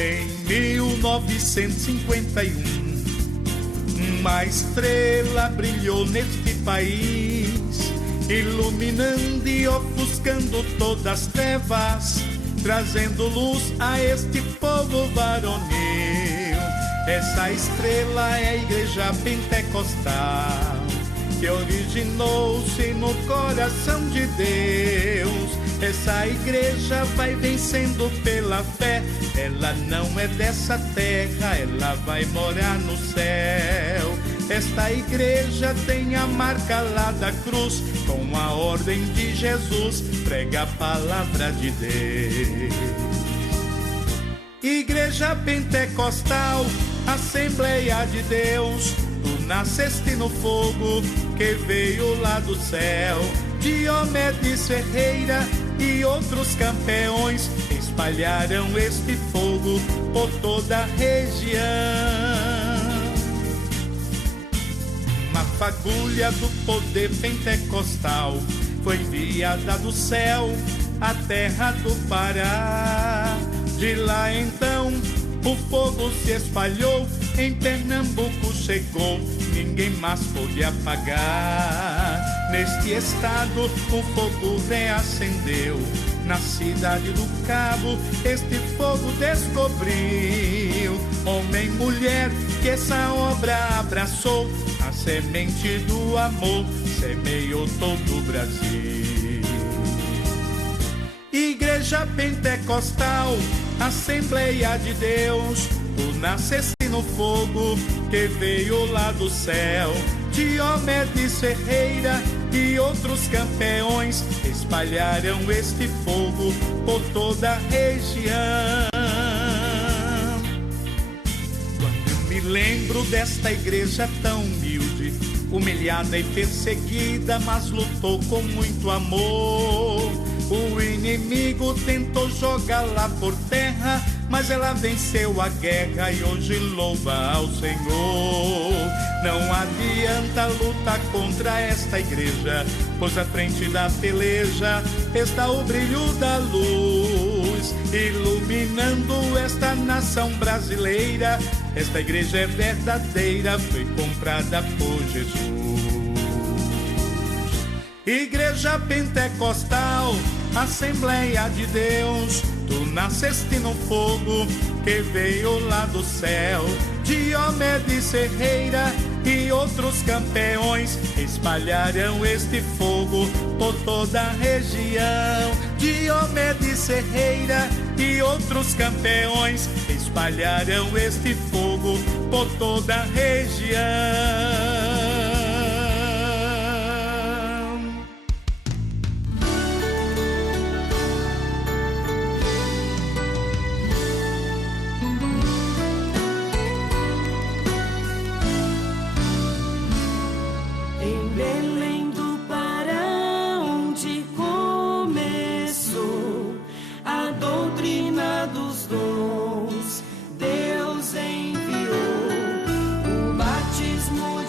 Em 1951, uma estrela brilhou neste país, iluminando e ofuscando todas as trevas, trazendo luz a este povo varonil. Essa estrela é a Igreja Pentecostal, que originou-se no coração de Deus. Essa igreja vai vencendo pela fé, ela não é dessa terra, ela vai morar no céu. Esta igreja tem a marca lá da cruz, com a ordem de Jesus, prega a palavra de Deus. Igreja Pentecostal, Assembleia de Deus, tu nasceste no fogo que veio lá do céu. Diomedes Ferreira e outros campeões espalharam este fogo por toda a região. Uma fagulha do poder pentecostal foi enviada do céu à terra do Pará. De lá então o fogo se espalhou, em Pernambuco chegou, ninguém mais pôde apagar. Neste estado o fogo reacendeu, na cidade do Cabo este fogo descobriu. Homem e mulher que essa obra abraçou, a semente do amor semeou todo o Brasil. Igreja Pentecostal, Assembleia de Deus, tu nasceste no fogo que veio lá do céu. Diomedes Ferreira e outros campeões espalharam este fogo por toda a região. Quando eu me lembro desta igreja tão humilde, humilhada e perseguida, mas lutou com muito amor. O inimigo tentou jogá-la por terra, mas ela venceu a guerra e hoje louva ao Senhor. Não adianta lutar contra esta igreja, pois à frente da peleja está o brilho da luz, iluminando esta nação brasileira. Esta igreja é verdadeira, foi comprada por Jesus. Igreja Pentecostal, Assembleia de Deus, tu nasceste no fogo que veio lá do céu. Diomedes Ferreira e outros campeões espalharam este fogo por toda a região. Diomedes Ferreira e outros campeões espalharam este fogo por toda a região. Deus enviou o batismo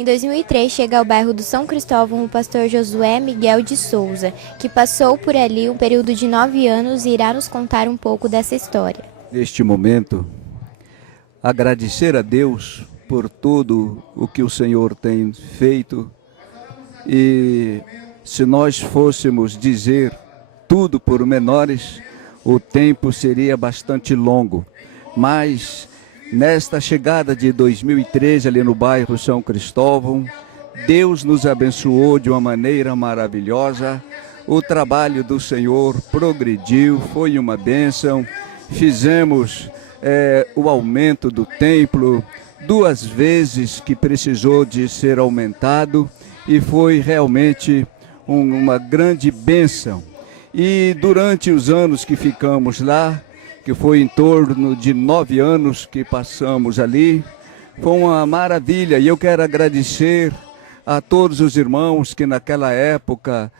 Em 2003, chega ao bairro do São Cristóvão o pastor Josué Miguel de Souza, que passou por ali um período de 9 anos e irá nos contar um pouco dessa história. Neste momento, agradecer a Deus por tudo o que o Senhor tem feito, e se nós fôssemos dizer tudo por menores, o tempo seria bastante longo, mas nesta chegada de 2013 ali no bairro São Cristóvão, Deus nos abençoou de uma maneira maravilhosa. O trabalho do Senhor progrediu, foi uma bênção. Fizemos o aumento do templo 2 vezes que precisou de ser aumentado, e foi realmente uma grande bênção. E durante os anos que ficamos lá, que foi em torno de 9 anos que passamos ali, foi uma maravilha. E eu quero agradecer a todos os irmãos que naquela época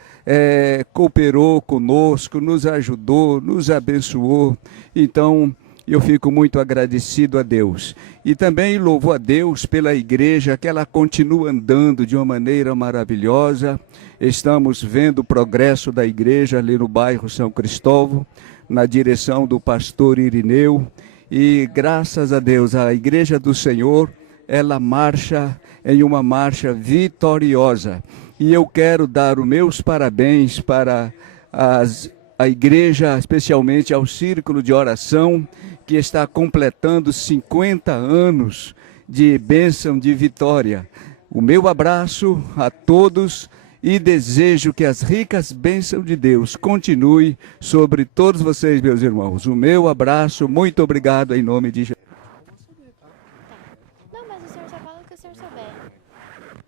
cooperou conosco, nos ajudou, nos abençoou. Então, eu fico muito agradecido a Deus. E também louvo a Deus pela igreja, que ela continua andando de uma maneira maravilhosa. Estamos vendo o progresso da igreja ali no bairro São Cristóvão, na direção do pastor Irineu. E graças a Deus, a igreja do Senhor, ela marcha em uma marcha vitoriosa. E eu quero dar os meus parabéns para a igreja, especialmente ao Círculo de Oração, que está completando 50 anos de bênção, de vitória. O meu abraço a todos e desejo que as ricas bênçãos de Deus continuem sobre todos vocês, meus irmãos. O meu abraço, muito obrigado em nome de Jesus. Não, mas o senhor só fala o que o senhor souber.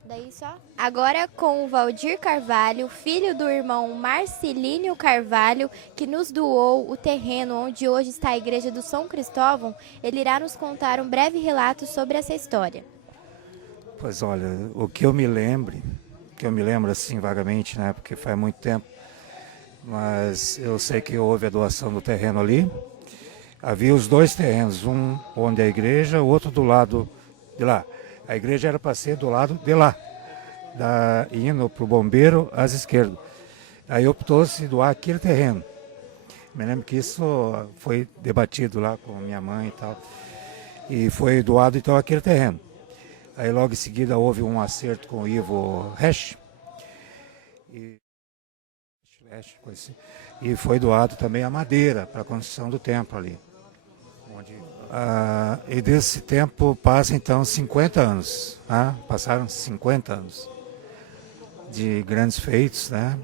Daí só. Agora com o Valdir Carvalho, filho do irmão Marcelínio Carvalho, que nos doou o terreno onde hoje está a igreja do São Cristóvão, ele irá nos contar um breve relato sobre essa história. Pois olha, o que eu me lembro assim vagamente, né, porque faz muito tempo, mas eu sei que houve a doação do terreno ali. Havia os 2 terrenos, um onde a igreja, o outro do lado de lá. A igreja era para ser do lado de lá, indo para o bombeiro às esquerdas. Aí optou-se doar aquele terreno. Me lembro que isso foi debatido lá com minha mãe e tal. E foi doado então aquele terreno. Aí logo em seguida houve um acerto com o Ivo Resch. E foi doado também a madeira para a construção do templo ali. E desse tempo passa então 50 anos. Né? Passaram 50 anos de grandes feitos, né?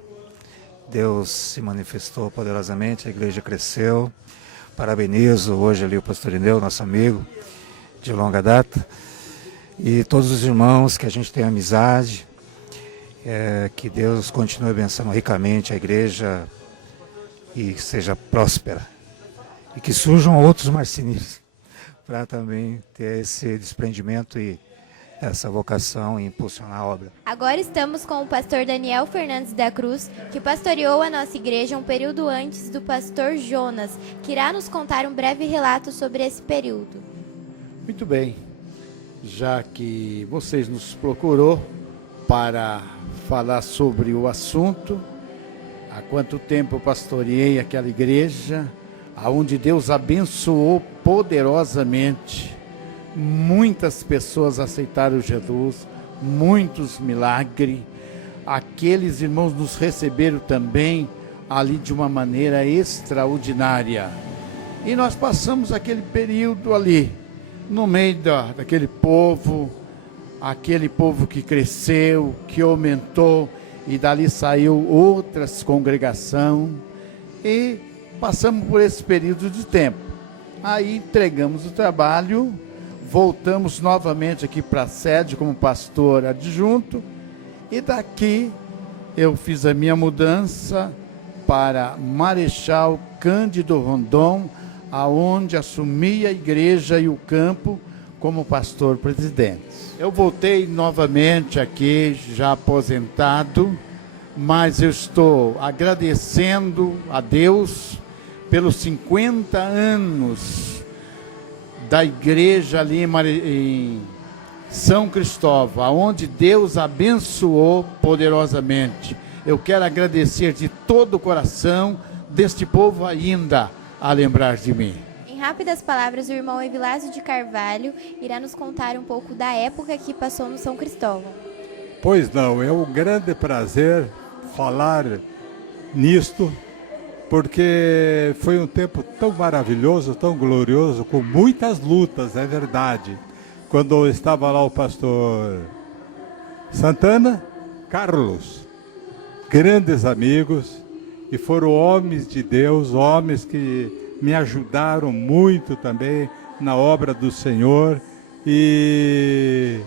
Deus se manifestou poderosamente, a igreja cresceu. Parabenizo hoje ali o pastor Irineu, nosso amigo de longa data. E todos os irmãos que a gente tem amizade, que Deus continue abençoando ricamente a igreja e seja próspera. E que surjam outros marcenistas para também ter esse desprendimento e essa vocação e impulsionar a obra. Agora estamos com o pastor Daniel Fernandes da Cruz, que pastoreou a nossa igreja um período antes do pastor Jonas, que irá nos contar um breve relato sobre esse período. Muito bem, já que vocês nos procurou para falar sobre o assunto, há quanto tempo eu pastoreei aquela igreja, aonde Deus abençoou poderosamente, muitas pessoas aceitaram Jesus, muitos milagres, aqueles irmãos nos receberam também ali de uma maneira extraordinária, e nós passamos aquele período ali, no meio daquele povo, aquele povo que cresceu, que aumentou, e dali saiu outras congregações, e passamos por esse período de tempo. Aí entregamos o trabalho, voltamos novamente aqui para a sede como pastor adjunto, e daqui eu fiz a minha mudança para Marechal Cândido Rondon, aonde assumi a igreja e o campo como pastor presidente. Eu voltei novamente aqui, já aposentado, mas eu estou agradecendo a Deus pelos 50 anos da igreja ali em São Cristóvão, aonde Deus abençoou poderosamente. Eu quero agradecer de todo o coração deste povo ainda a lembrar de mim. Em rápidas palavras, o irmão Evilásio de Carvalho irá nos contar um pouco da época que passou no São Cristóvão. Pois não, é um grande prazer falar nisto, porque foi um tempo tão maravilhoso, tão glorioso, com muitas lutas, é verdade. Quando estava lá o pastor Santana, Carlos, grandes amigos, e foram homens de Deus, homens que me ajudaram muito também na obra do Senhor, e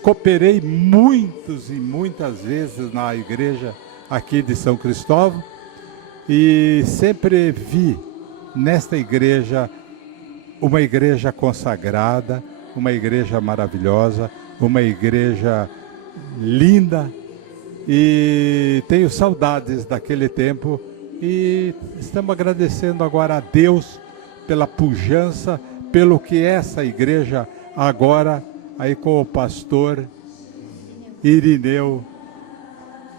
cooperei muitas vezes na igreja aqui de São Cristóvão, e sempre vi nesta igreja uma igreja consagrada, uma igreja maravilhosa, uma igreja linda, e tenho saudades daquele tempo, e estamos agradecendo agora a Deus pela pujança, pelo que essa igreja agora, aí com o pastor Irineu.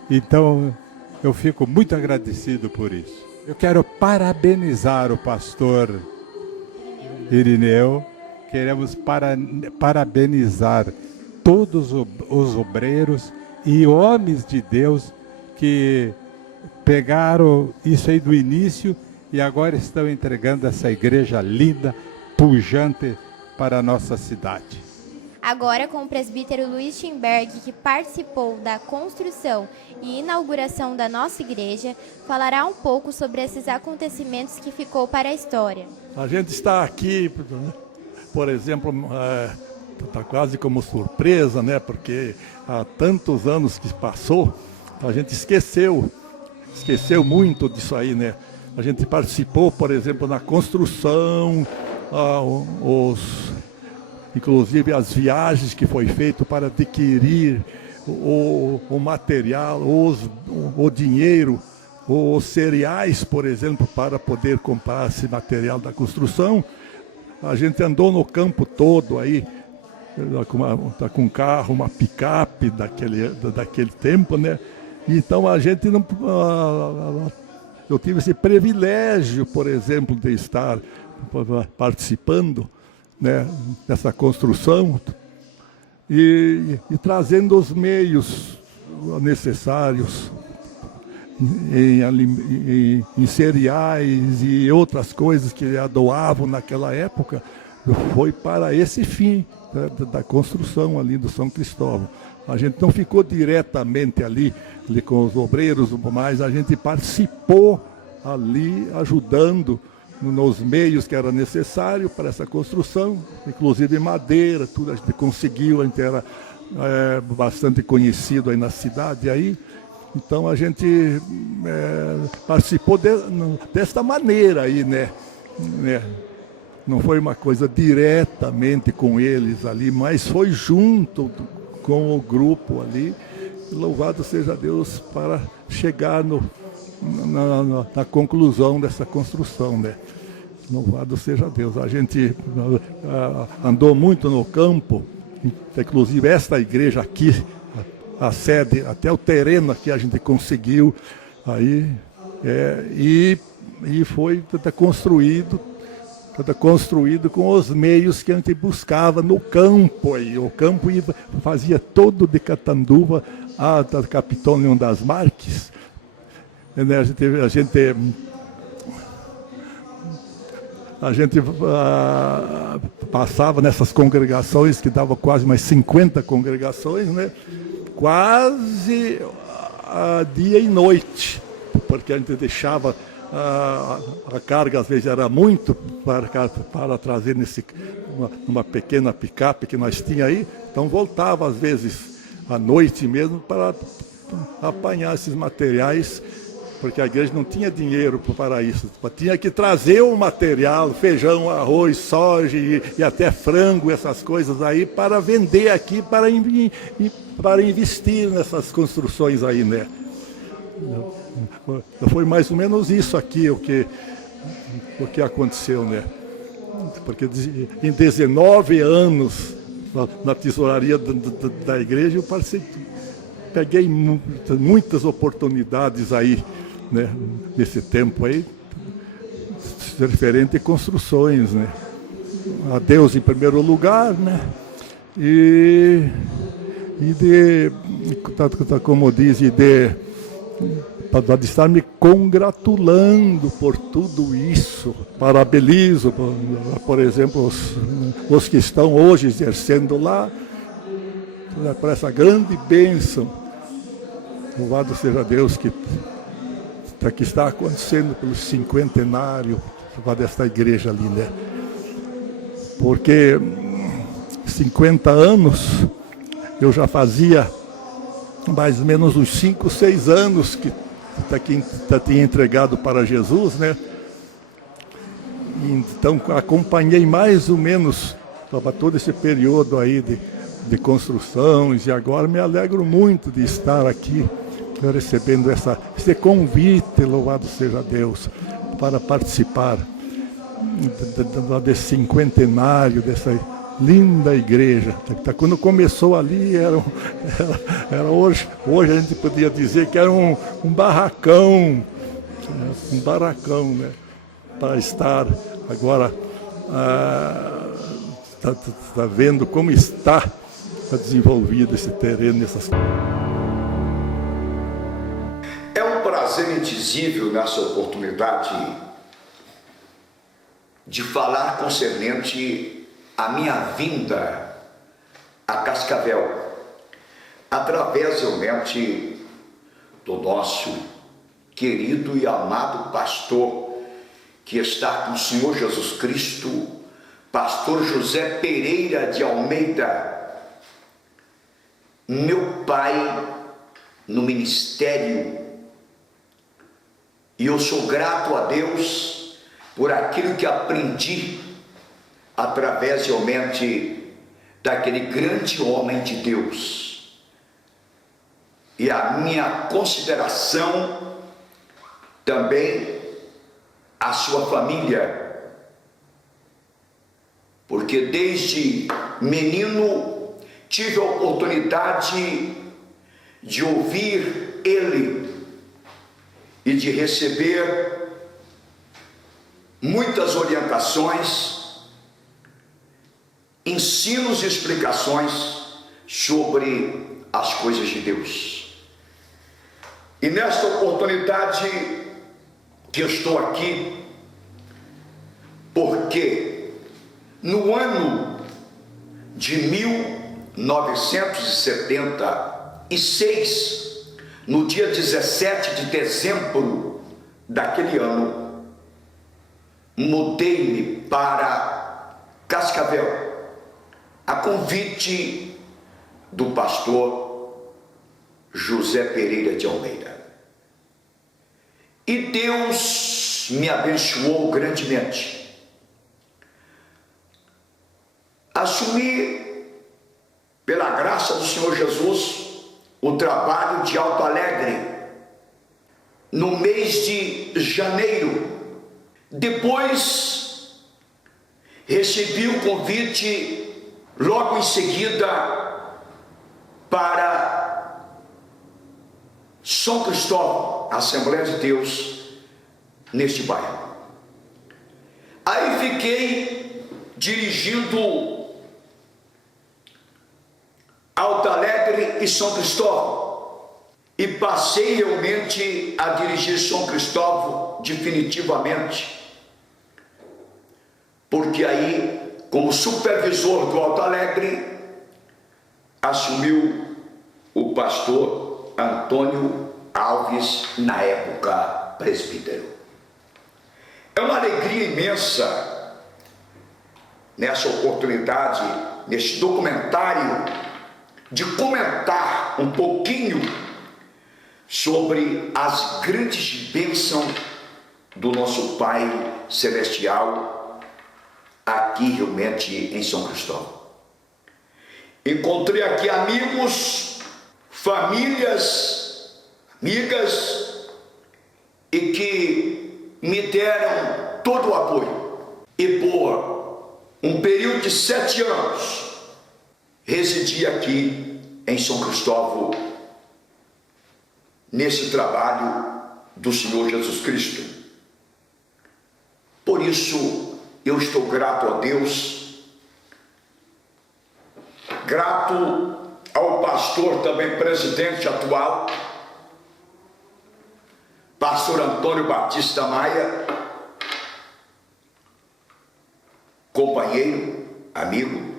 Então, eu fico muito agradecido por isso. Eu quero parabenizar o pastor Irineu, queremos parabenizar todos os obreiros e homens de Deus que pegaram isso aí do início e agora estão entregando essa igreja linda, pujante para a nossa cidade. Agora, com o presbítero Luiz Schimberg, que participou da construção e inauguração da nossa igreja, falará um pouco sobre esses acontecimentos que ficou para a história. A gente está aqui, por exemplo, está quase como surpresa, né? Porque há tantos anos que passou, a gente esqueceu muito disso aí, né? A gente participou, por exemplo, na construção, inclusive as viagens que foi feito para adquirir o material, o dinheiro, os cereais, por exemplo, para poder comprar esse material da construção. A gente andou no campo todo aí, com um carro, uma picape daquele tempo, né? Então a gente não... Eu tive esse privilégio, por exemplo, de estar participando, né, dessa construção e trazendo os meios necessários em cereais e outras coisas que doavam naquela época, foi para esse fim, né, da construção ali do São Cristóvão. A gente não ficou diretamente ali com os obreiros, mas a gente participou ali ajudando nos meios que era necessário para essa construção, inclusive madeira, tudo a gente conseguiu, a gente era bastante conhecido aí na cidade aí. Então a gente participou desta maneira aí, né? Não foi uma coisa diretamente com eles ali, mas foi junto com o grupo ali. Louvado seja Deus para chegar na conclusão dessa construção, né? Louvado seja Deus. A gente andou muito no campo, inclusive esta igreja aqui, a sede, até o terreno aqui a gente conseguiu aí, e foi construído com os meios que a gente buscava no campo aí. O campo fazia todo de Catanduva a Capitão Leão das Marques. A gente passava nessas congregações, que dava quase mais 50 congregações, né? Quase dia e noite, porque a gente deixava a carga, às vezes era muito para trazer numa pequena picape que nós tínhamos aí, então voltava às vezes à noite mesmo para apanhar esses materiais, porque a igreja não tinha dinheiro para isso, tinha que trazer o material, feijão, arroz, soja e até frango, essas coisas aí, para vender aqui, para investir nessas construções aí, né? Foi mais ou menos isso aqui o que aconteceu, né? Porque em 19 anos na tesouraria da igreja, eu peguei muitas oportunidades aí, né, nesse tempo aí, referente a construções, né? A Deus em primeiro lugar, né? E como diz, de estar me congratulando por tudo isso. Parabenizo, por exemplo, os que estão hoje exercendo lá, por essa grande bênção. Louvado seja Deus que está acontecendo pelo cinquentenário desta igreja ali, né? Porque 50 anos eu já fazia mais ou menos uns 5, 6 anos que tinha entregado para Jesus, né? Então acompanhei mais ou menos todo esse período aí de construções, e agora me alegro muito de estar aqui recebendo esse convite, louvado seja Deus, para participar desse cinquentenário, dessa linda igreja. Quando começou ali, era hoje a gente podia dizer que era um barracão, né? Para estar agora, tá vendo como está desenvolvido esse terreno, essas coisas. É um prazer indizível nessa oportunidade de falar concernente à minha vinda a Cascavel, através realmente do nosso querido e amado pastor que está com o Senhor Jesus Cristo, pastor José Pereira de Almeida, meu pai no ministério. E eu sou grato a Deus por aquilo que aprendi através realmente daquele grande homem de Deus. E a minha consideração também à sua família, porque desde menino tive a oportunidade de ouvir ele e de receber muitas orientações, ensinos e explicações sobre as coisas de Deus. E nesta oportunidade que eu estou aqui, porque no ano de 1976, no dia 17 de dezembro daquele ano, mudei-me para Cascavel, a convite do pastor José Pereira de Almeida. E Deus me abençoou grandemente. Assumi, pela graça do Senhor Jesus, o trabalho de Alto Alegre no mês de janeiro. Depois recebi o convite logo em seguida para São Cristóvão, Assembleia de Deus, neste bairro. Aí fiquei dirigindo Alto Alegre e São Cristóvão, e passei realmente a dirigir São Cristóvão definitivamente, porque aí, como supervisor do Alto Alegre, assumiu o pastor Antônio Alves, na época presbítero. É uma alegria imensa nessa oportunidade, neste documentário, de comentar um pouquinho sobre as grandes bênçãos do nosso Pai Celestial aqui realmente em São Cristóvão. Encontrei aqui amigos, famílias, amigas, e que me deram todo o apoio. E por um período de 7 anos, residir aqui em São Cristóvão, nesse trabalho do Senhor Jesus Cristo. Por isso, eu estou grato a Deus, grato ao pastor, também presidente atual, pastor Antônio Batista Maia, companheiro, amigo.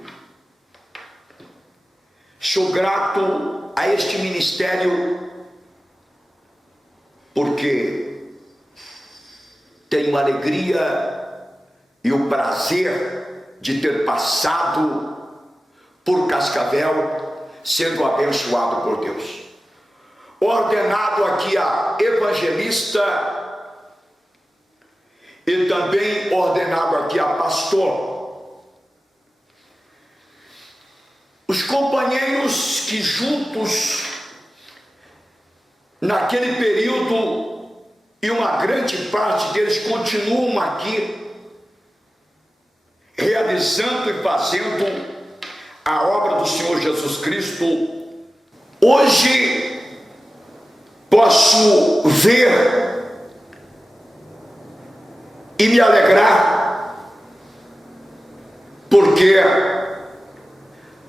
Sou grato a este ministério porque tenho a alegria e o prazer de ter passado por Cascavel, sendo abençoado por Deus. Ordenado aqui a evangelista e também ordenado aqui a pastor. Os companheiros que juntos, naquele período, e uma grande parte deles continuam aqui, realizando e fazendo a obra do Senhor Jesus Cristo. Hoje posso ver e me alegrar, porque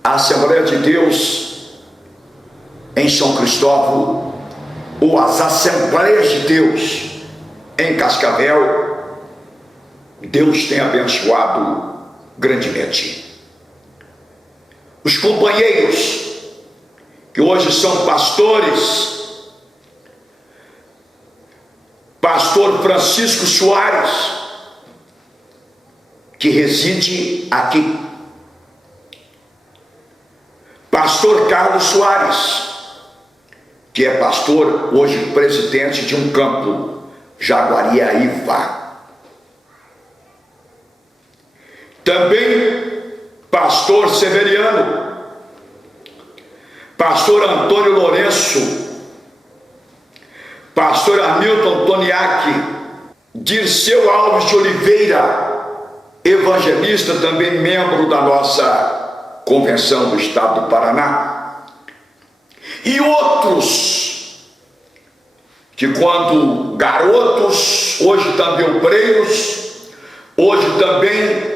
a Assembleia de Deus em São Cristóvão, ou as Assembleias de Deus em Cascavel, Deus tem abençoado grandemente. Os companheiros que hoje são pastores, pastor Francisco Soares, que reside aqui, pastor Carlos Soares, que é pastor, hoje presidente de um campo, Jaguariaíva. Também pastor Severiano, pastor Antônio Lourenço, pastor Hamilton Antoniac, Dirceu Alves de Oliveira, evangelista, também membro da nossa Convenção do Estado do Paraná, e outros que, quando garotos, hoje também obreiros, hoje também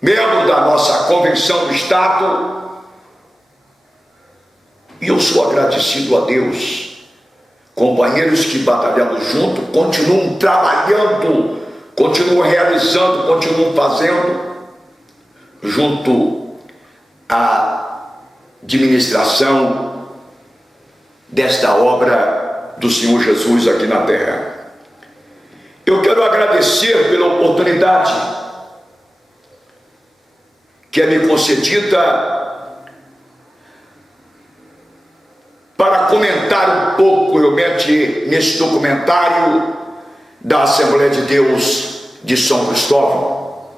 membro da nossa Convenção do Estado, e eu sou agradecido a Deus, companheiros que batalhamos junto, continuam trabalhando, continuam realizando, continuam fazendo, junto à administração desta obra do Senhor Jesus aqui na terra. Eu quero agradecer pela oportunidade que é me concedida para comentar um pouco, realmente, nesse documentário da Assembleia de Deus de São Cristóvão.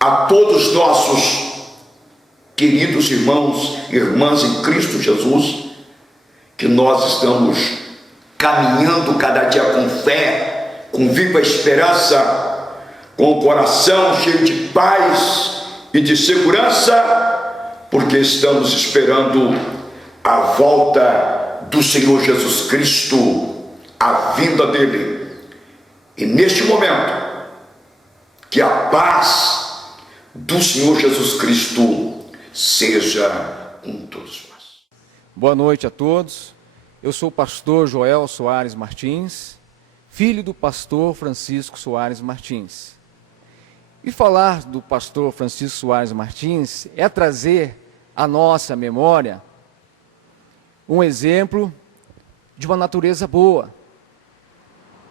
A todos nossos queridos irmãos e irmãs em Cristo Jesus, que nós estamos caminhando cada dia com fé, com viva esperança, com o coração cheio de paz e de segurança, porque estamos esperando a volta do Senhor Jesus Cristo, a vinda dele. E neste momento, que a paz do Senhor Jesus Cristo seja com todos nós. Boa noite a todos. Eu sou o pastor Joel Soares Martins, filho do pastor Francisco Soares Martins. E falar do pastor Francisco Soares Martins é trazer à nossa memória um exemplo de uma natureza boa.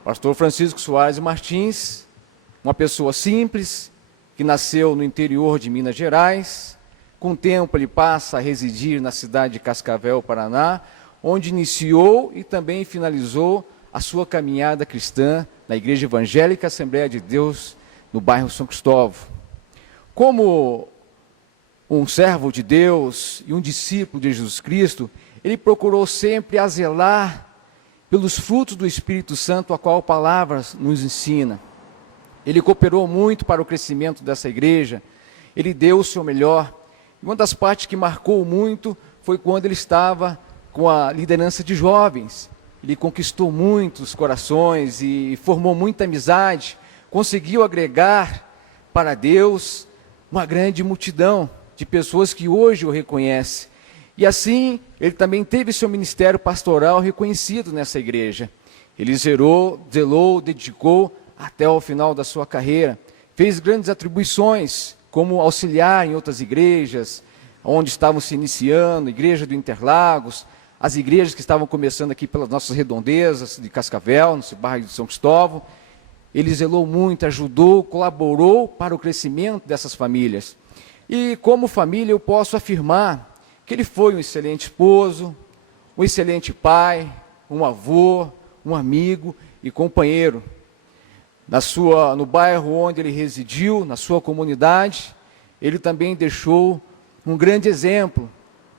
Pastor Francisco Soares Martins, uma pessoa simples, que nasceu no interior de Minas Gerais. Com o tempo ele passa a residir na cidade de Cascavel, Paraná, onde iniciou e também finalizou a sua caminhada cristã na Igreja Evangélica Assembleia de Deus, no bairro São Cristóvão. Como um servo de Deus e um discípulo de Jesus Cristo, ele procurou sempre a zelar pelos frutos do Espírito Santo, a qual a palavra nos ensina. Ele cooperou muito para o crescimento dessa igreja, ele deu o seu melhor. Uma das partes que marcou muito foi quando ele estava com a liderança de jovens. Ele conquistou muitos corações e formou muita amizade, conseguiu agregar para Deus uma grande multidão de pessoas que hoje o reconhecem. E assim, ele também teve seu ministério pastoral reconhecido nessa igreja. Ele zelou, dedicou até o final da sua carreira. Fez grandes atribuições, como auxiliar em outras igrejas, onde estavam se iniciando, igreja do Interlagos, as igrejas que estavam começando aqui pelas nossas redondezas de Cascavel, no bairro de São Cristóvão. Ele zelou muito, ajudou, colaborou para o crescimento dessas famílias. E como família eu posso afirmar que ele foi um excelente esposo, um excelente pai, um avô, um amigo e companheiro. No bairro onde ele residiu, na sua comunidade, ele também deixou um grande exemplo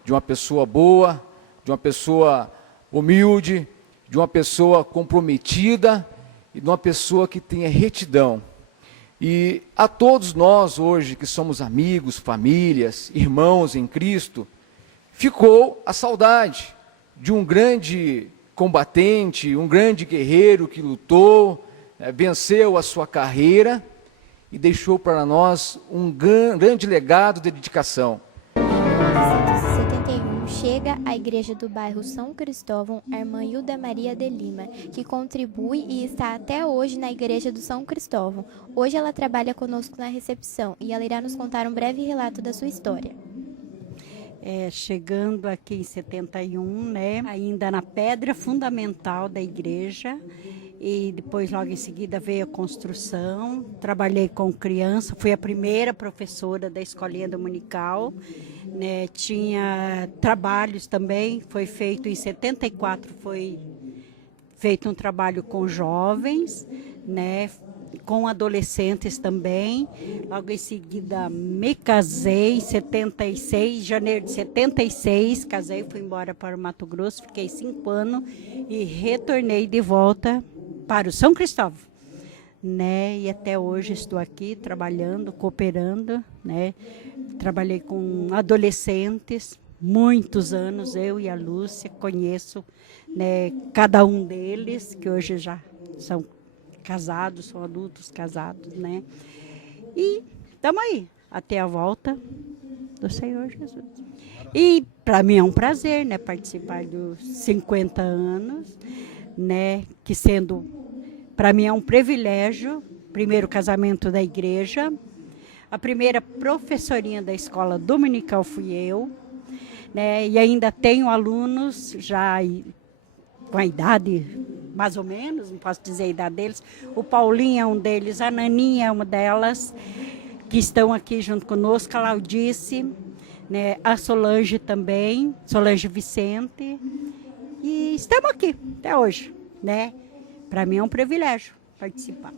de uma pessoa boa, de uma pessoa humilde, de uma pessoa comprometida e de uma pessoa que tenha retidão. E a todos nós hoje que somos amigos, famílias, irmãos em Cristo, ficou a saudade de um grande combatente, um grande guerreiro que lutou, venceu a sua carreira e deixou para nós um grande legado de dedicação. Em 1971, chega à igreja do bairro São Cristóvão a irmã Hilda Maria de Lima, que contribui e está até hoje na igreja do São Cristóvão. Hoje ela trabalha conosco na recepção e ela irá nos contar um breve relato da sua história. Chegando aqui em 71, né, ainda na pedra fundamental da igreja, e depois logo em seguida veio a construção. Trabalhei com criança, fui a primeira professora da escolinha dominical, né, tinha trabalhos também, foi feito em 74, foi feito um trabalho com jovens, né, com adolescentes também. Logo em seguida me casei em 76, janeiro de 76, casei, fui embora para o Mato Grosso, fiquei 5 anos e retornei de volta para o São Cristóvão, né? E até hoje estou aqui trabalhando, cooperando, né? Trabalhei com adolescentes, muitos anos, eu e a Lúcia, conheço, né, cada um deles, que hoje já são casados, são adultos casados, né? E estamos aí, até a volta do Senhor Jesus. E para mim é um prazer, né, participar dos 50 anos, né, que sendo, para mim é um privilégio, primeiro casamento da igreja, a primeira professorinha da escola dominical fui eu, né, e ainda tenho alunos já com a idade mais ou menos, não posso dizer a idade deles, o Paulinho é um deles, a Naninha é uma delas, que estão aqui junto conosco, a Laudice, né, a Solange também, Solange Vicente, e estamos aqui até hoje, né? Para mim é um privilégio participar.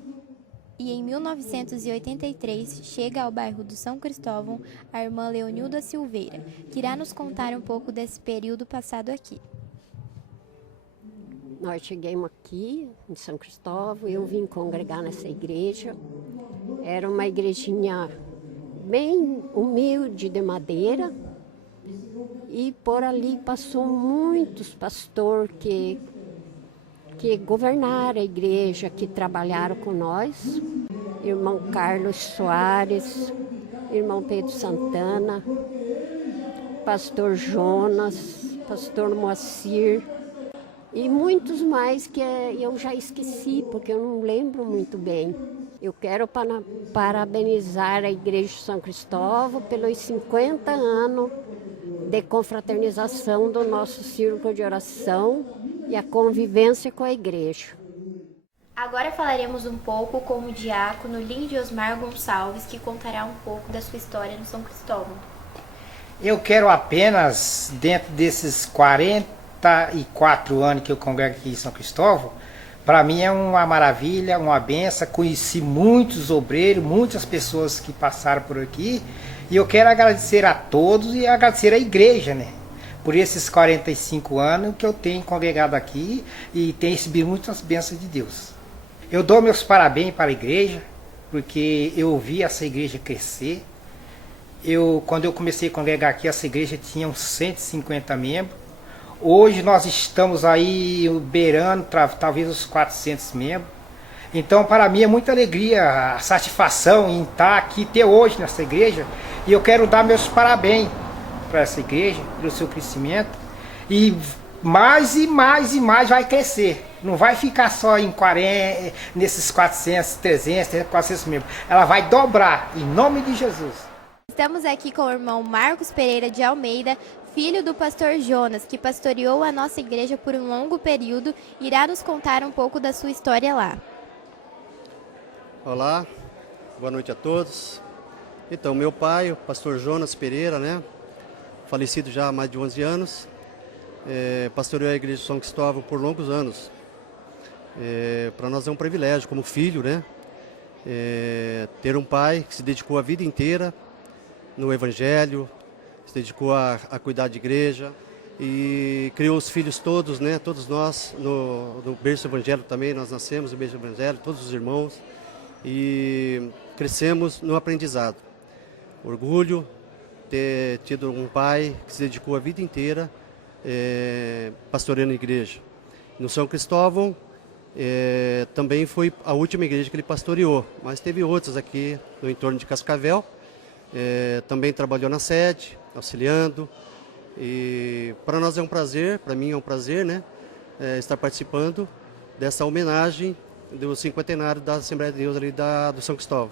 E em 1983, chega ao bairro do São Cristóvão a irmã Leonilda Silveira, que irá nos contar um pouco desse período passado aqui. Nós chegamos aqui em São Cristóvão, eu vim congregar nessa igreja. Era uma igrejinha bem humilde de madeira. E por ali passou muitos pastores que governaram a igreja, que trabalharam com nós. Irmão Carlos Soares, irmão Pedro Santana, pastor Jonas, pastor Moacir e muitos mais que eu já esqueci, porque eu não lembro muito bem. Eu quero parabenizar a Igreja de São Cristóvão pelos 50 anos de confraternização do nosso círculo de oração e a convivência com a igreja. Agora falaremos um pouco com o diácono Lindy Osmar Gonçalves, que contará um pouco da sua história no São Cristóvão. Eu quero apenas, dentro desses 44 anos que eu congrego aqui em São Cristóvão, para mim é uma maravilha, uma benção. Conheci muitos obreiros, muitas pessoas que passaram por aqui. E eu quero agradecer a todos e agradecer à igreja, né? Por esses 45 anos que eu tenho congregado aqui e tenho recebido muitas bênçãos de Deus. Eu dou meus parabéns para a igreja, porque eu vi essa igreja crescer. quando eu comecei a congregar aqui, essa igreja tinha uns 150 membros. Hoje nós estamos aí beirando talvez os 400 membros. Então, para mim é muita alegria, a satisfação em estar aqui até hoje nessa igreja. E eu quero dar meus parabéns para essa igreja, pelo seu crescimento. E mais e mais e mais vai crescer. Não vai ficar só em 40, nesses 400, 300, 400 membros. Ela vai dobrar, em nome de Jesus. Estamos aqui com o irmão Marcos Pereira de Almeida, filho do pastor Jonas, que pastoreou a nossa igreja por um longo período e irá nos contar um pouco da sua história lá. Olá, boa noite a todos. Então, meu pai, o pastor Jonas Pereira, né, falecido já há mais de 11 anos, pastoreou a igreja de São Cristóvão por longos anos. Para nós é um privilégio, como filho, né, ter um pai que se dedicou a vida inteira no Evangelho, se dedicou a cuidar de igreja e criou os filhos todos, né, todos nós, no berço evangélico também, nós nascemos no berço evangélico, todos os irmãos, e crescemos no aprendizado. Orgulho ter tido um pai que se dedicou a vida inteira pastoreando a igreja. No São Cristóvão também foi a última igreja que ele pastoreou, mas teve outras aqui no entorno de Cascavel. Também trabalhou na sede, auxiliando, e para nós é um prazer, para mim é um prazer, né, estar participando dessa homenagem do cinquentenário da Assembleia de Deus ali do São Cristóvão.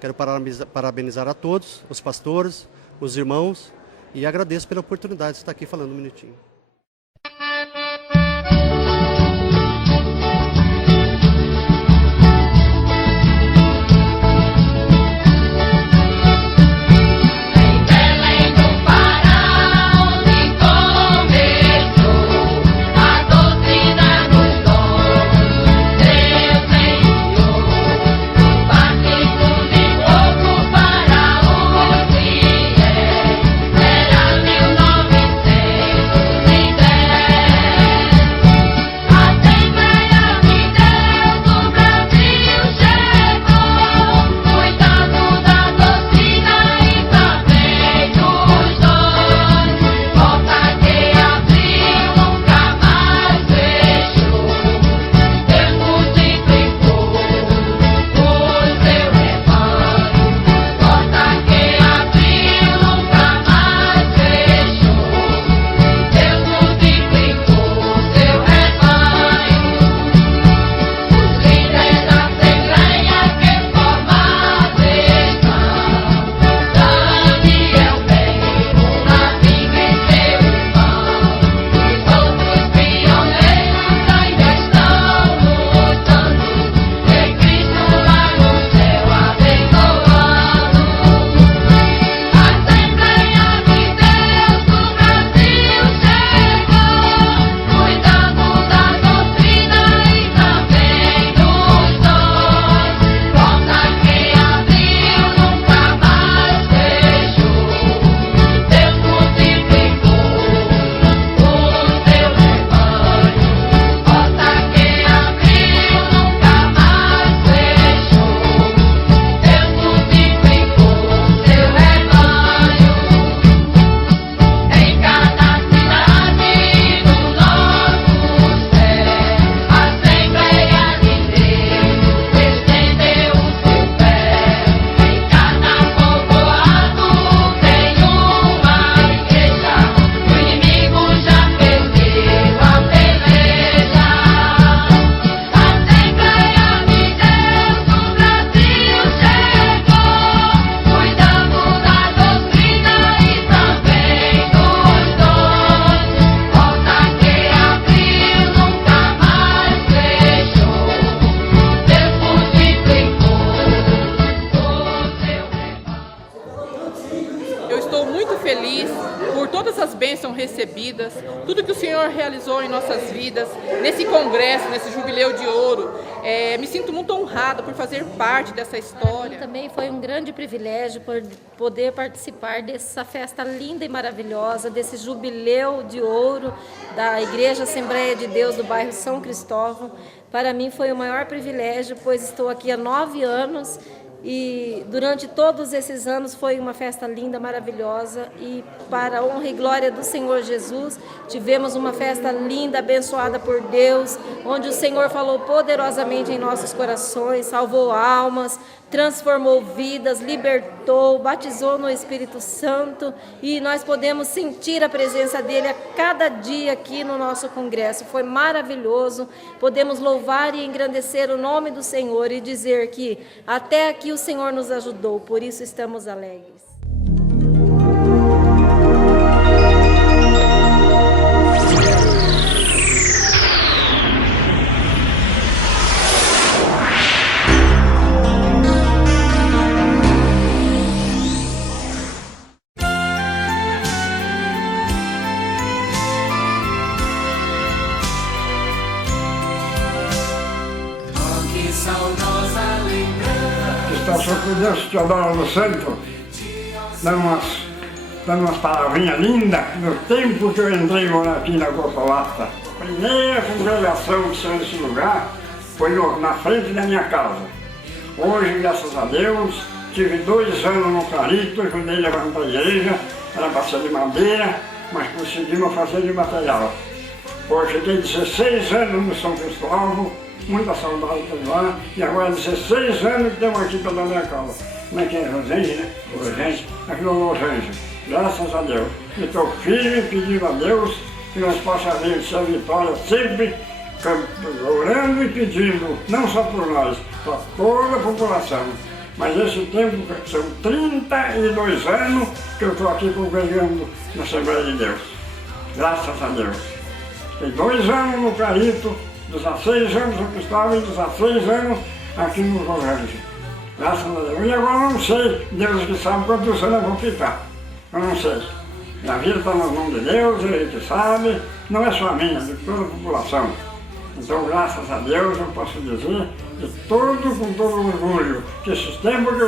Quero parabenizar a todos, os pastores, os irmãos, e agradeço pela oportunidade de estar aqui falando um minutinho. Recebidas, tudo que o Senhor realizou em nossas vidas, nesse congresso, nesse jubileu de ouro. Me sinto muito honrada por fazer parte dessa história. Também foi um grande privilégio por poder participar dessa festa linda e maravilhosa, desse jubileu de ouro da Igreja Assembleia de Deus do bairro São Cristóvão. Para mim foi o maior privilégio, pois estou aqui há 9 anos E durante todos esses anos foi uma festa linda, maravilhosa, e para a honra e glória do Senhor Jesus, tivemos uma festa linda, abençoada por Deus, onde o Senhor falou poderosamente em nossos corações, salvou almas, transformou vidas, libertou, batizou no Espírito Santo, e nós podemos sentir a presença dele a cada dia aqui no nosso congresso. Foi maravilhoso, podemos louvar e engrandecer o nome do Senhor e dizer que até aqui o Senhor nos ajudou, por isso estamos alegres. Que Deus te adora no santo, dando umas palavrinhas lindas no tempo que eu entrei morar aqui na Copolata. A primeira congregação que saiu desse lugar foi na frente da minha casa. Hoje, graças a Deus, tive 2 anos no Clarito, ajudei a levantar a igreja, era para ser de madeira, mas conseguimos fazer de material. Hoje fiquei 16 anos no São Cristóvão, muita saudade por lá, e agora 16 anos que estamos aqui pela minha casa. Como é que é? Rosenge, né? Rosenge, aqui no Los Angeles. Graças a Deus. E estou firme pedindo a Deus que nós possamos vencer a vitória sempre, orando e pedindo, não só por nós, para toda a população. Mas esse tempo são 32 anos que eu estou aqui congregando na Assembleia de Deus. Graças a Deus. Fiquei 2 anos no Clarito, 16 anos no Cristóvão e 16 anos aqui no Los Angeles. Graças a Deus. E agora eu não sei, Deus que sabe quantos anos eu vou ficar. Eu não sei. Minha vida está nas mãos de Deus, Ele que sabe, não é só minha, de toda a população. Então, graças a Deus, eu posso dizer, com todo orgulho, que esses tempos que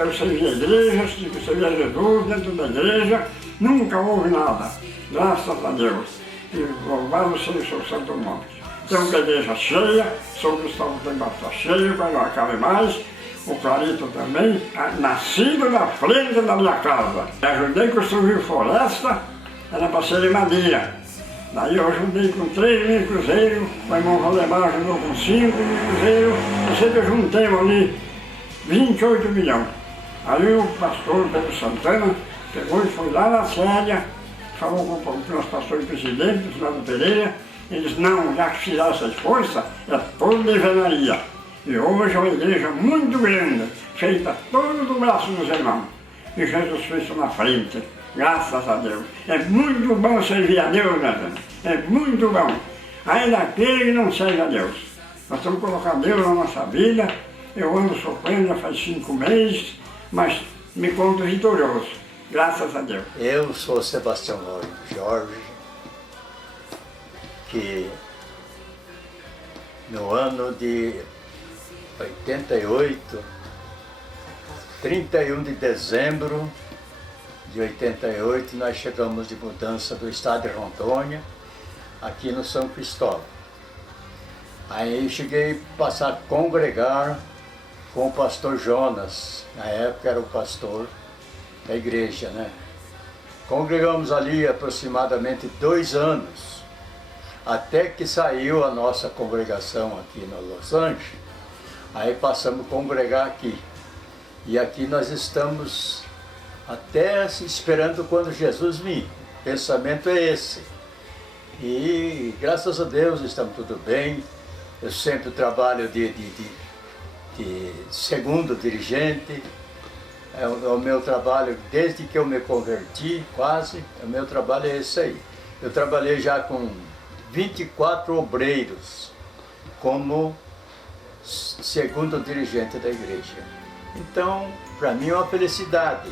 eu servi a igreja, que servi a Jesus dentro da igreja, nunca houve nada. Graças a Deus. E louvado seja o seu santo nome. Tem uma igreja cheia, São Cristóvão tem bastante cheio, mas não cabe mais. O Clarito também, nascido na frente da minha casa. Ajudei a construir floresta, era para ser de madeira. Daí eu ajudei com 3.000 cruzeiros, o irmão Valdemar ajudou com 5.000 cruzeiros, eu sei que eu juntemos ali 28 milhões. Aí o pastor Pedro Santana pegou e foi lá na Séria, falou com o nosso pastor e presidente, o Fernando Pereira, ele disse, não, já que fizeram essa força, é toda de alvenaria. E hoje é uma igreja muito grande, feita todo do braço dos irmãos. E Jesus Cristo na frente, graças a Deus. É muito bom servir a Deus, né, gente? É muito bom. Ainda aquele que não serve a Deus. Nós temos que colocar Deus na nossa vida. Eu ando sofrendo já faz 5 meses, mas me conto vitorioso, graças a Deus. Eu sou Sebastião Jorge, que no ano de 88, 31 de dezembro de 88, nós chegamos de mudança do estado de Rondônia, aqui no São Cristóvão. Aí cheguei a passar a congregar com o pastor Jonas, na época era o pastor da igreja, né? Congregamos ali aproximadamente 2 anos, até que saiu a nossa congregação aqui no Los Angeles. Aí passamos a congregar aqui. E aqui nós estamos até esperando quando Jesus vir. O pensamento é esse. E graças a Deus estamos tudo bem. Eu sempre trabalho de segundo dirigente. É o meu trabalho desde que eu me converti, quase. O meu trabalho é esse aí. Eu trabalhei já com 24 obreiros como segundo dirigente da igreja. Então, para mim é uma felicidade.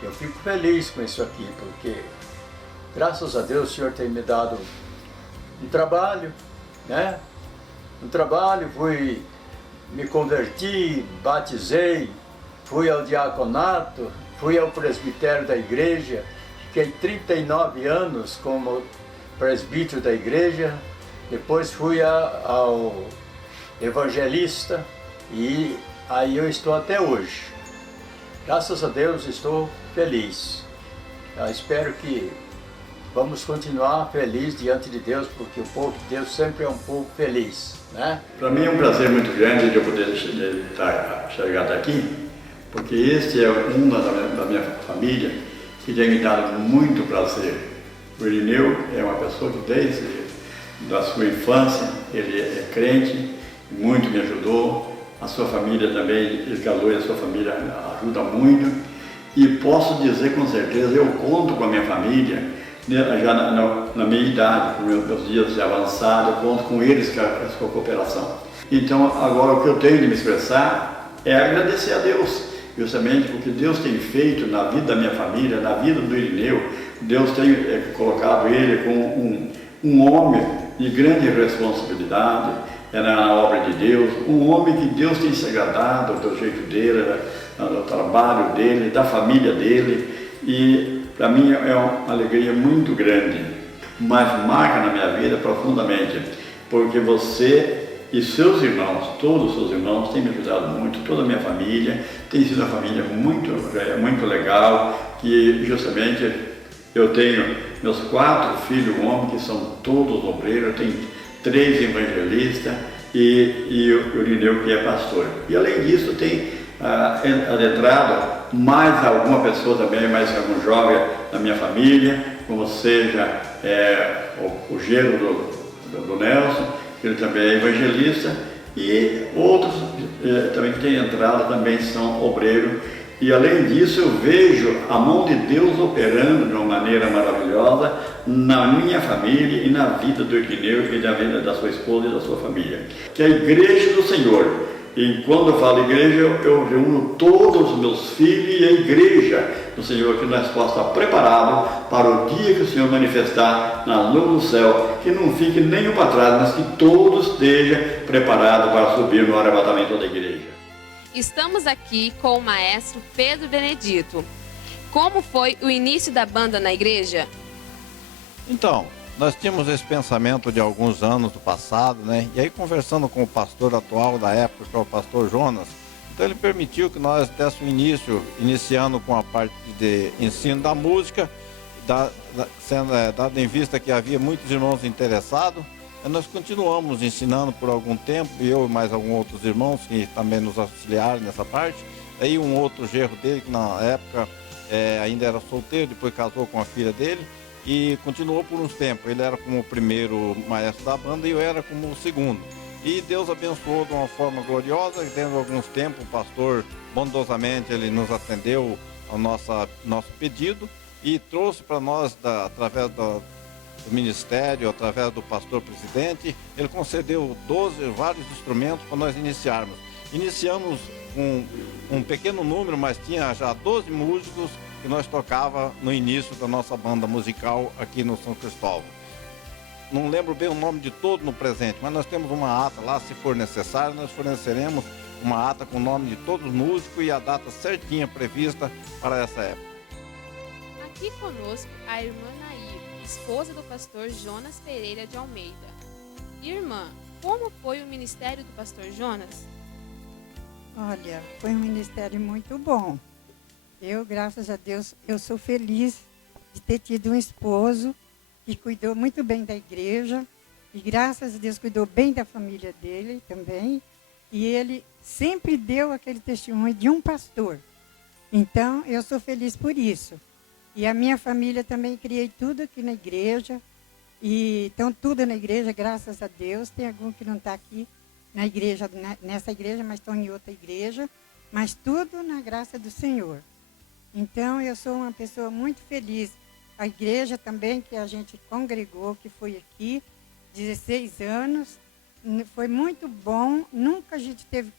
Eu fico feliz com isso aqui, porque graças a Deus o Senhor tem me dado um trabalho, né? Um trabalho, me converti, batizei, fui ao diaconato, fui ao presbitério da igreja, fiquei 39 anos como presbítero da igreja, depois fui ao evangelista e Aí eu estou até hoje. Graças a Deus estou feliz. Eu espero que vamos continuar felizes diante de Deus, porque o povo de Deus sempre é um povo feliz, né? Para mim é um prazer muito grande de eu poder chegar até aqui, porque este é um da minha família que tem me dado muito prazer. O Irineu é uma pessoa que desde a sua infância ele é crente, muito me ajudou. A sua família também, ele casou e a sua família ajuda muito. E posso dizer com certeza, eu conto com a minha família, já na minha idade, com meus dias de avançado, eu conto com eles com a sua cooperação. Então, agora o que eu tenho de me expressar é agradecer a Deus, justamente porque Deus tem feito na vida da minha família, na vida do Irineu. Deus tem colocado ele como um homem de grande responsabilidade na obra de Deus, um homem que Deus tem se agradado do jeito dele, do trabalho dele, da família dele, e para mim é uma alegria muito grande, mas marca na minha vida profundamente, porque você e seus irmãos, todos os seus irmãos têm me ajudado muito, toda a minha família, tem sido uma família muito legal, que justamente eu tenho meus 4 filhos homens, que são todos obreiros, eu tenho 3 evangelistas e o Irineu, que é pastor. E além disso tem adentrado mais alguma pessoa também, mais algum jovem da minha família, como seja o genro do Nelson, ele também é evangelista, e outros também que têm entrado também são obreiros. E além disso eu vejo a mão de Deus operando de uma maneira maravilhosa na minha família e na vida do Irineu e na vida da sua esposa e da sua família. Que a igreja do Senhor, e quando eu falo igreja, eu reúno todos os meus filhos e a igreja do Senhor, que nós possamos estar preparados para o dia que o Senhor manifestar na nuvem do céu, que não fique nenhum para trás, mas que todos estejam preparados para subir no arrebatamento da igreja. Estamos aqui com o maestro Pedro Benedito. Como foi o início da banda na igreja? Então, nós tínhamos esse pensamento de alguns anos do passado, né? E aí, conversando com o pastor atual da época, que é o pastor Jonas, então ele permitiu que nós dessemos início, iniciando com a parte de ensino da música, dado em vista que havia muitos irmãos interessados. Nós continuamos ensinando por algum tempo, eu e mais alguns outros irmãos que também nos auxiliaram nessa parte. Aí um outro genro dele, que na época ainda era solteiro, depois casou com a filha dele e continuou por uns tempos. Ele era como o primeiro maestro da banda e eu era como o segundo. E Deus abençoou de uma forma gloriosa, e dentro de alguns tempos o pastor bondosamente ele nos atendeu ao nosso pedido e trouxe para nós, através do ministério, através do pastor presidente, ele concedeu vários instrumentos para nós iniciarmos. Iniciamos com um pequeno número, mas tinha já 12 músicos que nós tocava no início da nossa banda musical aqui no São Cristóvão. Não lembro bem o nome de todo no presente, mas nós temos uma ata lá, se for necessário, nós forneceremos uma ata com o nome de todos os músicos e a data certinha prevista para essa época. Aqui conosco a irmã Nair, esposa do pastor Jonas Pereira de Almeida. Irmã, como foi o ministério do pastor Jonas? Olha, foi um ministério muito bom. Eu, graças a Deus, eu sou feliz de ter tido um esposo que cuidou muito bem da igreja e, graças a Deus, cuidou bem da família dele também. E ele sempre deu aquele testemunho de um pastor. Então, eu sou feliz por isso. E a minha família também, criei tudo aqui na igreja. E estão tudo na igreja, graças a Deus. Tem algum que não está aqui na igreja, nessa igreja, mas estão em outra igreja. Mas tudo na graça do Senhor. Então, eu sou uma pessoa muito feliz. A igreja também, que a gente congregou, que foi aqui, 16 anos. Foi muito bom. Nunca a gente teve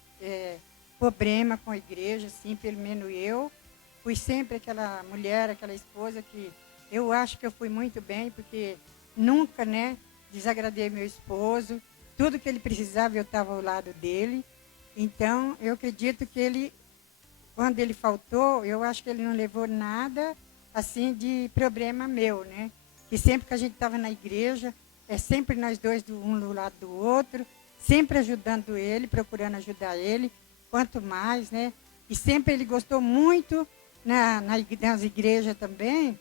problema com a igreja, assim, pelo menos eu. Fui sempre aquela mulher, aquela esposa que eu acho que eu fui muito bem, porque nunca, desagradei meu esposo. Tudo que ele precisava, eu estava ao lado dele. Então, eu acredito que ele, quando ele faltou, eu acho que ele não levou nada, assim, de problema meu, Que sempre que a gente estava na igreja, sempre nós dois, um do lado do outro, sempre ajudando ele, procurando ajudar ele. quanto mais, né? E sempre ele gostou muito, nas igrejas também,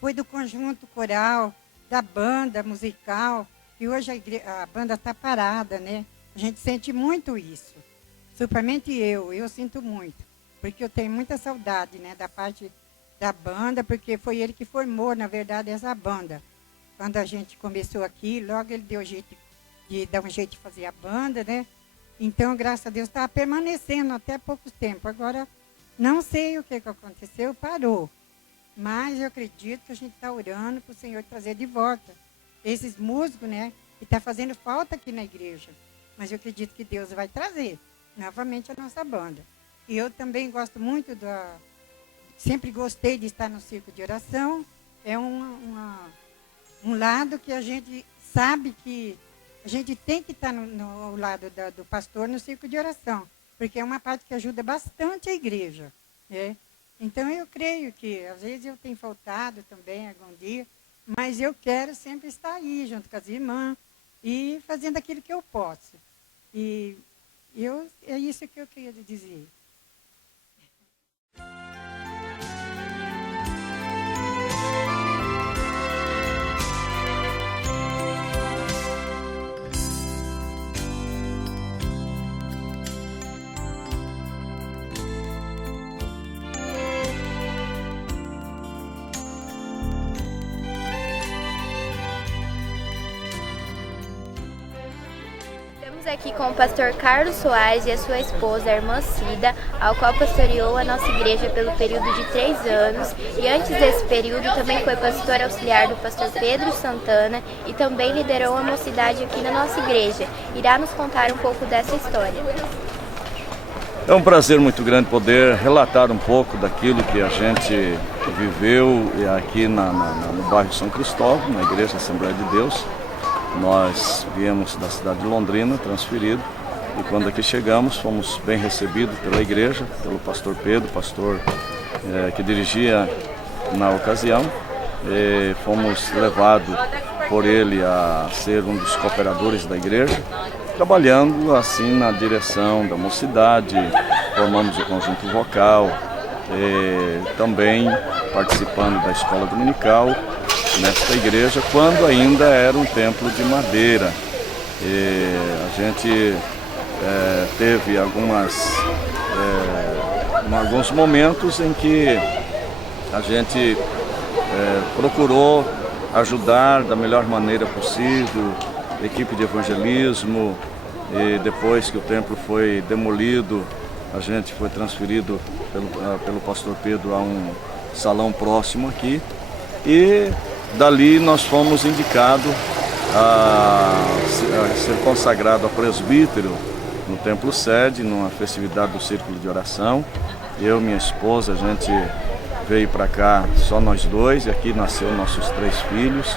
foi do conjunto coral, da banda musical, e hoje a banda está parada, né? A gente sente muito isso. Principalmente eu sinto muito, porque eu tenho muita saudade, né, da parte da banda, porque foi ele que formou, na verdade, essa banda. Quando a gente começou aqui, logo ele deu jeito de dar um jeito de fazer a banda, né? Então, graças a Deus, está permanecendo até pouco tempo. Agora, não sei o que aconteceu, parou. Mas eu acredito que a gente está orando para o Senhor trazer de volta esses músicos, né? Que está fazendo falta aqui na igreja. Mas eu acredito que Deus vai trazer novamente a nossa banda. E eu também gosto muito sempre gostei de estar no círculo de oração. É um lado que a gente sabe que a gente tem que estar no lado do pastor no círculo de oração, porque é uma parte que ajuda bastante a igreja, né? Então eu creio que às vezes eu tenho faltado também algum dia, mas eu quero sempre estar aí junto com as irmãs e fazendo aquilo que eu posso. E é isso que eu queria dizer. Aqui com o pastor Carlos Soares e a sua esposa, a irmã Cida, ao qual pastoreou a nossa igreja pelo período de 3 anos, e antes desse período também foi pastor auxiliar do pastor Pedro Santana e também liderou a mocidade aqui na nossa igreja. Irá nos contar um pouco dessa história. É um prazer muito grande poder relatar um pouco daquilo que a gente viveu aqui no bairro São Cristóvão, na Igreja Assembleia de Deus. Nós viemos da cidade de Londrina, transferido, e quando aqui chegamos fomos bem recebidos pela igreja, pelo pastor Pedro, pastor que dirigia na ocasião. Fomos levados por ele a ser um dos cooperadores da igreja, trabalhando assim na direção da mocidade, formamos o conjunto vocal, também participando da escola dominical, nesta igreja, quando ainda era um templo de madeira. A gente teve alguns momentos em que a gente procurou ajudar da melhor maneira possível, equipe de evangelismo, e depois que o templo foi demolido, a gente foi transferido pelo pastor Pedro a um salão próximo aqui, e dali nós fomos indicados a ser consagrado a presbítero no templo sede, numa festividade do Círculo de Oração. Eu e minha esposa, a gente veio para cá só nós dois, e aqui nasceu nossos 3 filhos.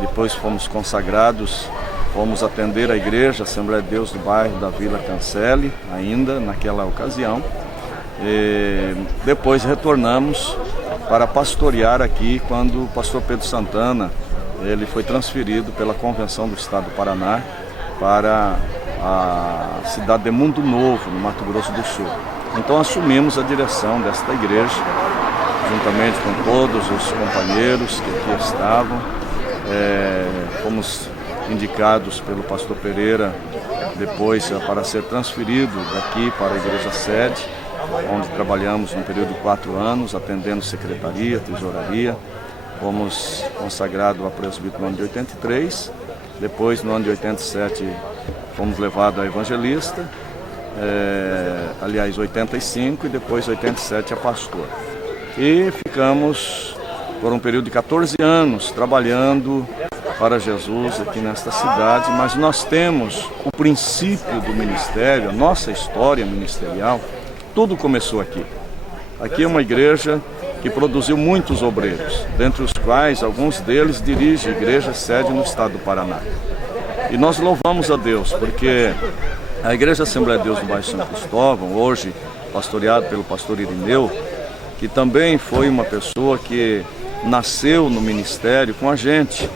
Depois fomos consagrados, fomos atender a igreja Assembleia de Deus do bairro da Vila Cancelli, ainda naquela ocasião. E depois retornamos para pastorear aqui quando o pastor Pedro Santana ele foi transferido pela Convenção do Estado do Paraná para a cidade de Mundo Novo, no Mato Grosso do Sul. Então assumimos a direção desta igreja, juntamente com todos os companheiros que aqui estavam. Fomos indicados pelo pastor Pereira depois para ser transferido daqui para a igreja sede, onde trabalhamos no período de 4 anos, atendendo secretaria, tesouraria. Fomos consagrados a presbítero no ano de 83, depois no ano de 87 fomos levados a evangelista, 85, e depois 87 a pastor. E ficamos por um período de 14 anos trabalhando para Jesus aqui nesta cidade, mas nós temos o princípio do ministério, a nossa história ministerial. Tudo começou aqui. Aqui é uma igreja que produziu muitos obreiros, dentre os quais alguns deles dirigem igreja sede no estado do Paraná. E nós louvamos a Deus, porque a Igreja Assembleia de Deus do bairro São Cristóvão, hoje pastoreado pelo pastor Irineu, que também foi uma pessoa que nasceu no ministério com a gente,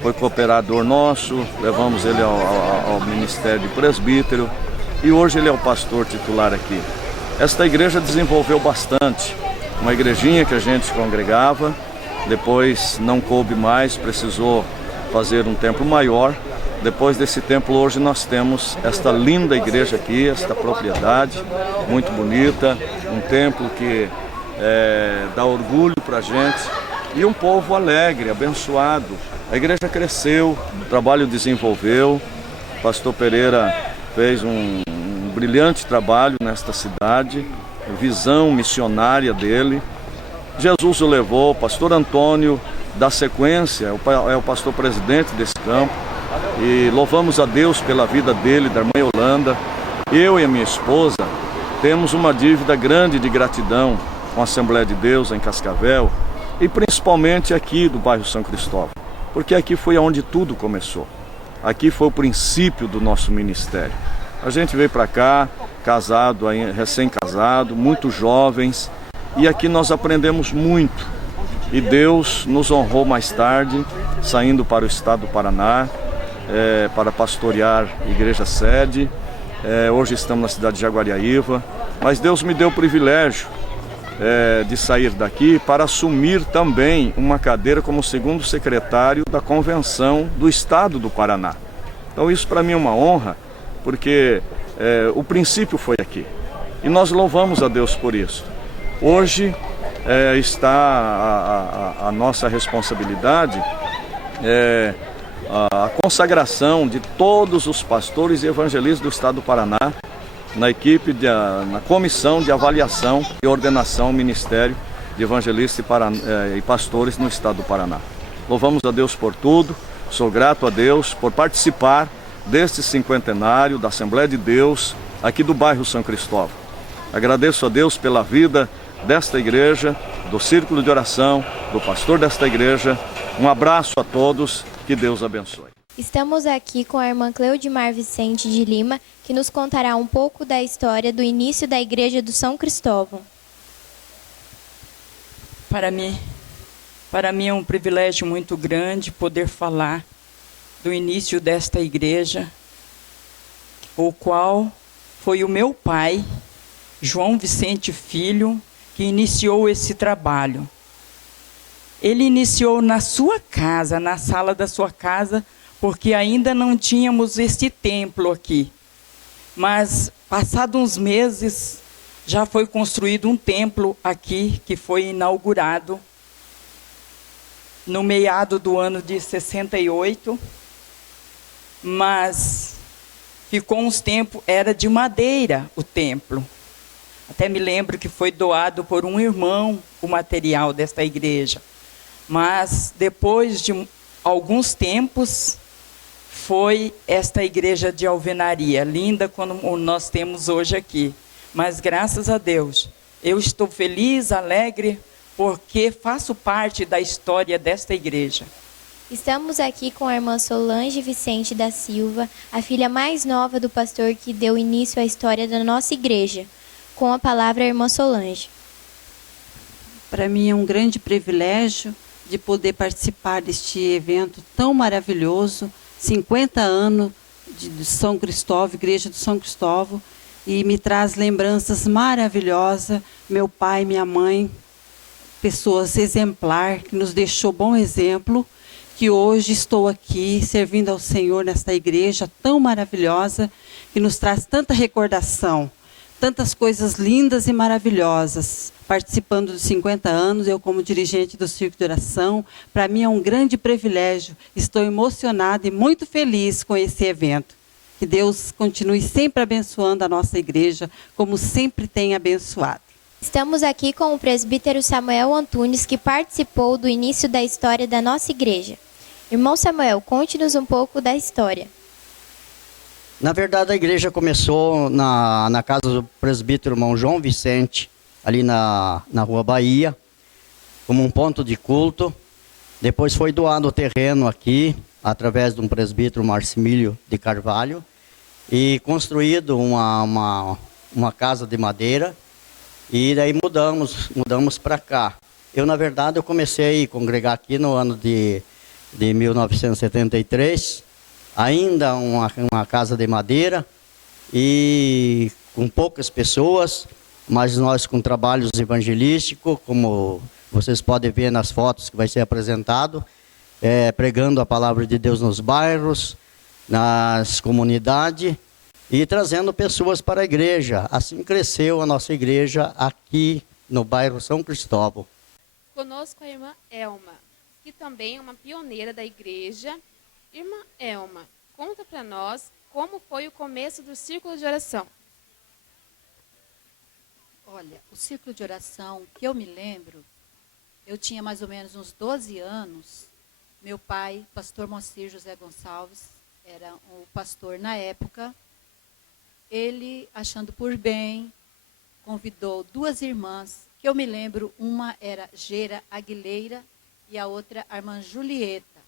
foi cooperador nosso, levamos ele ao ministério de presbítero. e hoje ele é o pastor titular aqui. Esta igreja desenvolveu bastante, uma igrejinha que a gente congregava, depois não coube mais, precisou fazer um templo maior. Depois desse templo, hoje nós temos esta linda igreja aqui, esta propriedade muito bonita, um templo que dá orgulho para a gente e um povo alegre, abençoado. A igreja cresceu, o trabalho desenvolveu, o pastor Pereira fez um brilhante trabalho nesta cidade, visão missionária dele. Jesus o levou, o pastor Antônio dá sequência, é o pastor presidente desse campo, e louvamos a Deus pela vida dele, da irmã Yolanda. Eu e a minha esposa temos uma dívida grande de gratidão com a Assembleia de Deus em Cascavel e principalmente aqui do bairro São Cristóvão, porque aqui foi onde tudo começou. Aqui foi o princípio do nosso ministério. A gente veio para cá, casado, recém-casado, muito jovens, e aqui nós aprendemos muito. E Deus nos honrou mais tarde, saindo para o estado do Paraná, para pastorear igreja sede. Hoje estamos na cidade de Jaguariaíva, mas Deus me deu o privilégio de sair daqui para assumir também uma cadeira como segundo secretário da convenção do estado do Paraná. Então isso para mim é uma honra, porque o princípio foi aqui e nós louvamos a Deus por isso. Hoje está a nossa responsabilidade, a consagração de todos os pastores e evangelistas do estado do Paraná na equipe, na comissão de avaliação e ordenação ao Ministério de Evangelistas e Pastores no estado do Paraná. Louvamos a Deus por tudo, sou grato a Deus por participar deste cinquentenário da Assembleia de Deus aqui do bairro São Cristóvão. Agradeço a Deus pela vida desta igreja, do círculo de oração, do pastor desta igreja. Um abraço a todos, que Deus abençoe. Estamos aqui com a irmã Cleudimar Vicente de Lima, que nos contará um pouco da história do início da igreja do São Cristóvão. Para mim é um privilégio muito grande poder falar do início desta igreja, o qual foi o meu pai, João Vicente Filho, que iniciou esse trabalho. Ele iniciou na sua casa, na sala da sua casa, porque ainda não tínhamos este templo aqui. Mas, passados uns meses, já foi construído um templo aqui, que foi inaugurado no meado do ano de 68, mas ficou uns tempos, era de madeira o templo. Até me lembro que foi doado por um irmão o material desta igreja. Mas depois de alguns tempos, foi esta igreja de alvenaria, linda como nós temos hoje aqui. Mas graças a Deus, eu estou feliz, alegre, porque faço parte da história desta igreja. Estamos aqui com a irmã Solange Vicente da Silva, a filha mais nova do pastor que deu início à história da nossa igreja. Com a palavra, a irmã Solange. Para mim é um grande privilégio de poder participar deste evento tão maravilhoso, 50 anos de São Cristóvão, Igreja do São Cristóvão, e me traz lembranças maravilhosas. Meu pai, minha mãe, pessoas exemplar, que nos deixou bom exemplo, que hoje estou aqui servindo ao Senhor nesta igreja tão maravilhosa, que nos traz tanta recordação, tantas coisas lindas e maravilhosas. Participando dos 50 anos, eu como dirigente do Círculo de Oração, para mim é um grande privilégio. Estou emocionada e muito feliz com esse evento. Que Deus continue sempre abençoando a nossa igreja, como sempre tem abençoado. Estamos aqui com o presbítero Samuel Antunes, que participou do início da história da nossa igreja. Irmão Samuel, conte-nos um pouco da história. Na verdade, a igreja começou na casa do presbítero irmão João Vicente, ali na Rua Bahia, como um ponto de culto. Depois foi doado o terreno aqui, através de um presbítero Marcimílio de Carvalho, e construído uma casa de madeira, e daí mudamos para cá. Eu, na verdade, eu comecei a congregar aqui no ano de 1973, ainda uma casa de madeira, e com poucas pessoas, mas nós com trabalhos evangelísticos, como vocês podem ver nas fotos que vai ser apresentado, pregando a palavra de Deus nos bairros, nas comunidades e trazendo pessoas para a igreja. Assim cresceu a nossa igreja aqui no bairro São Cristóvão. Conosco a irmã Elma, que também é uma pioneira da igreja. Irmã Elma, conta para nós como foi o começo do círculo de oração. Olha, o círculo de oração, que eu me lembro, eu tinha mais ou menos uns 12 anos. Meu pai, pastor Moacir José Gonçalves, era o pastor na época. Ele, achando por bem, convidou duas irmãs, que eu me lembro, uma era Gera Aguilera e a outra a irmã Julieta.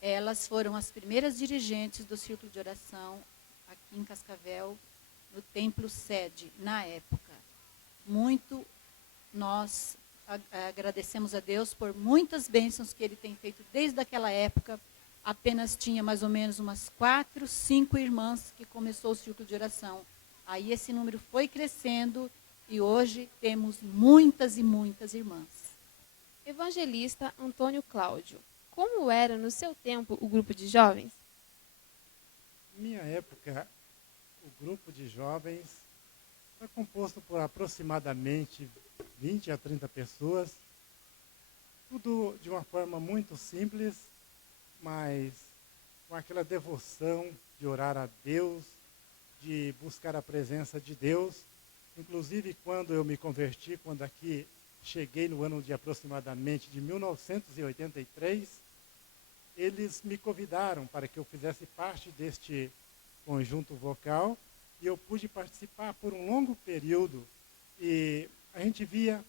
Elas foram as primeiras dirigentes do círculo de oração aqui em Cascavel, no templo sede, na época. Muito nós agradecemos a Deus por muitas bênçãos que Ele tem feito desde aquela época. Apenas tinha mais ou menos umas 4, 5 irmãs que começou o círculo de oração. Aí esse número foi crescendo e hoje temos muitas e muitas irmãs. Evangelista Antônio Cláudio, como era no seu tempo o grupo de jovens? Na minha época, o grupo de jovens foi composto por aproximadamente 20 a 30 pessoas, tudo de uma forma muito simples, mas com aquela devoção de orar a Deus, de buscar a presença de Deus. Inclusive, quando eu me converti, quando aqui cheguei no ano de aproximadamente de 1983, eles me convidaram para que eu fizesse parte deste conjunto vocal e eu pude participar por um longo período. E a gente via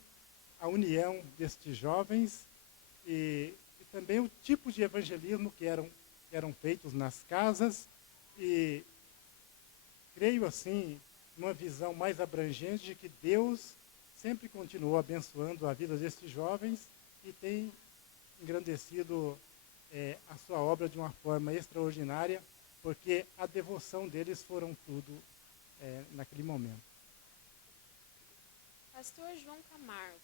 a união destes jovens e também o tipo de evangelismo que eram feitos nas casas e creio assim, numa visão mais abrangente de que Deus sempre continuou abençoando a vida destes jovens e tem engrandecido a sua obra de uma forma extraordinária, porque a devoção deles foram tudo naquele momento. Pastor João Camargo,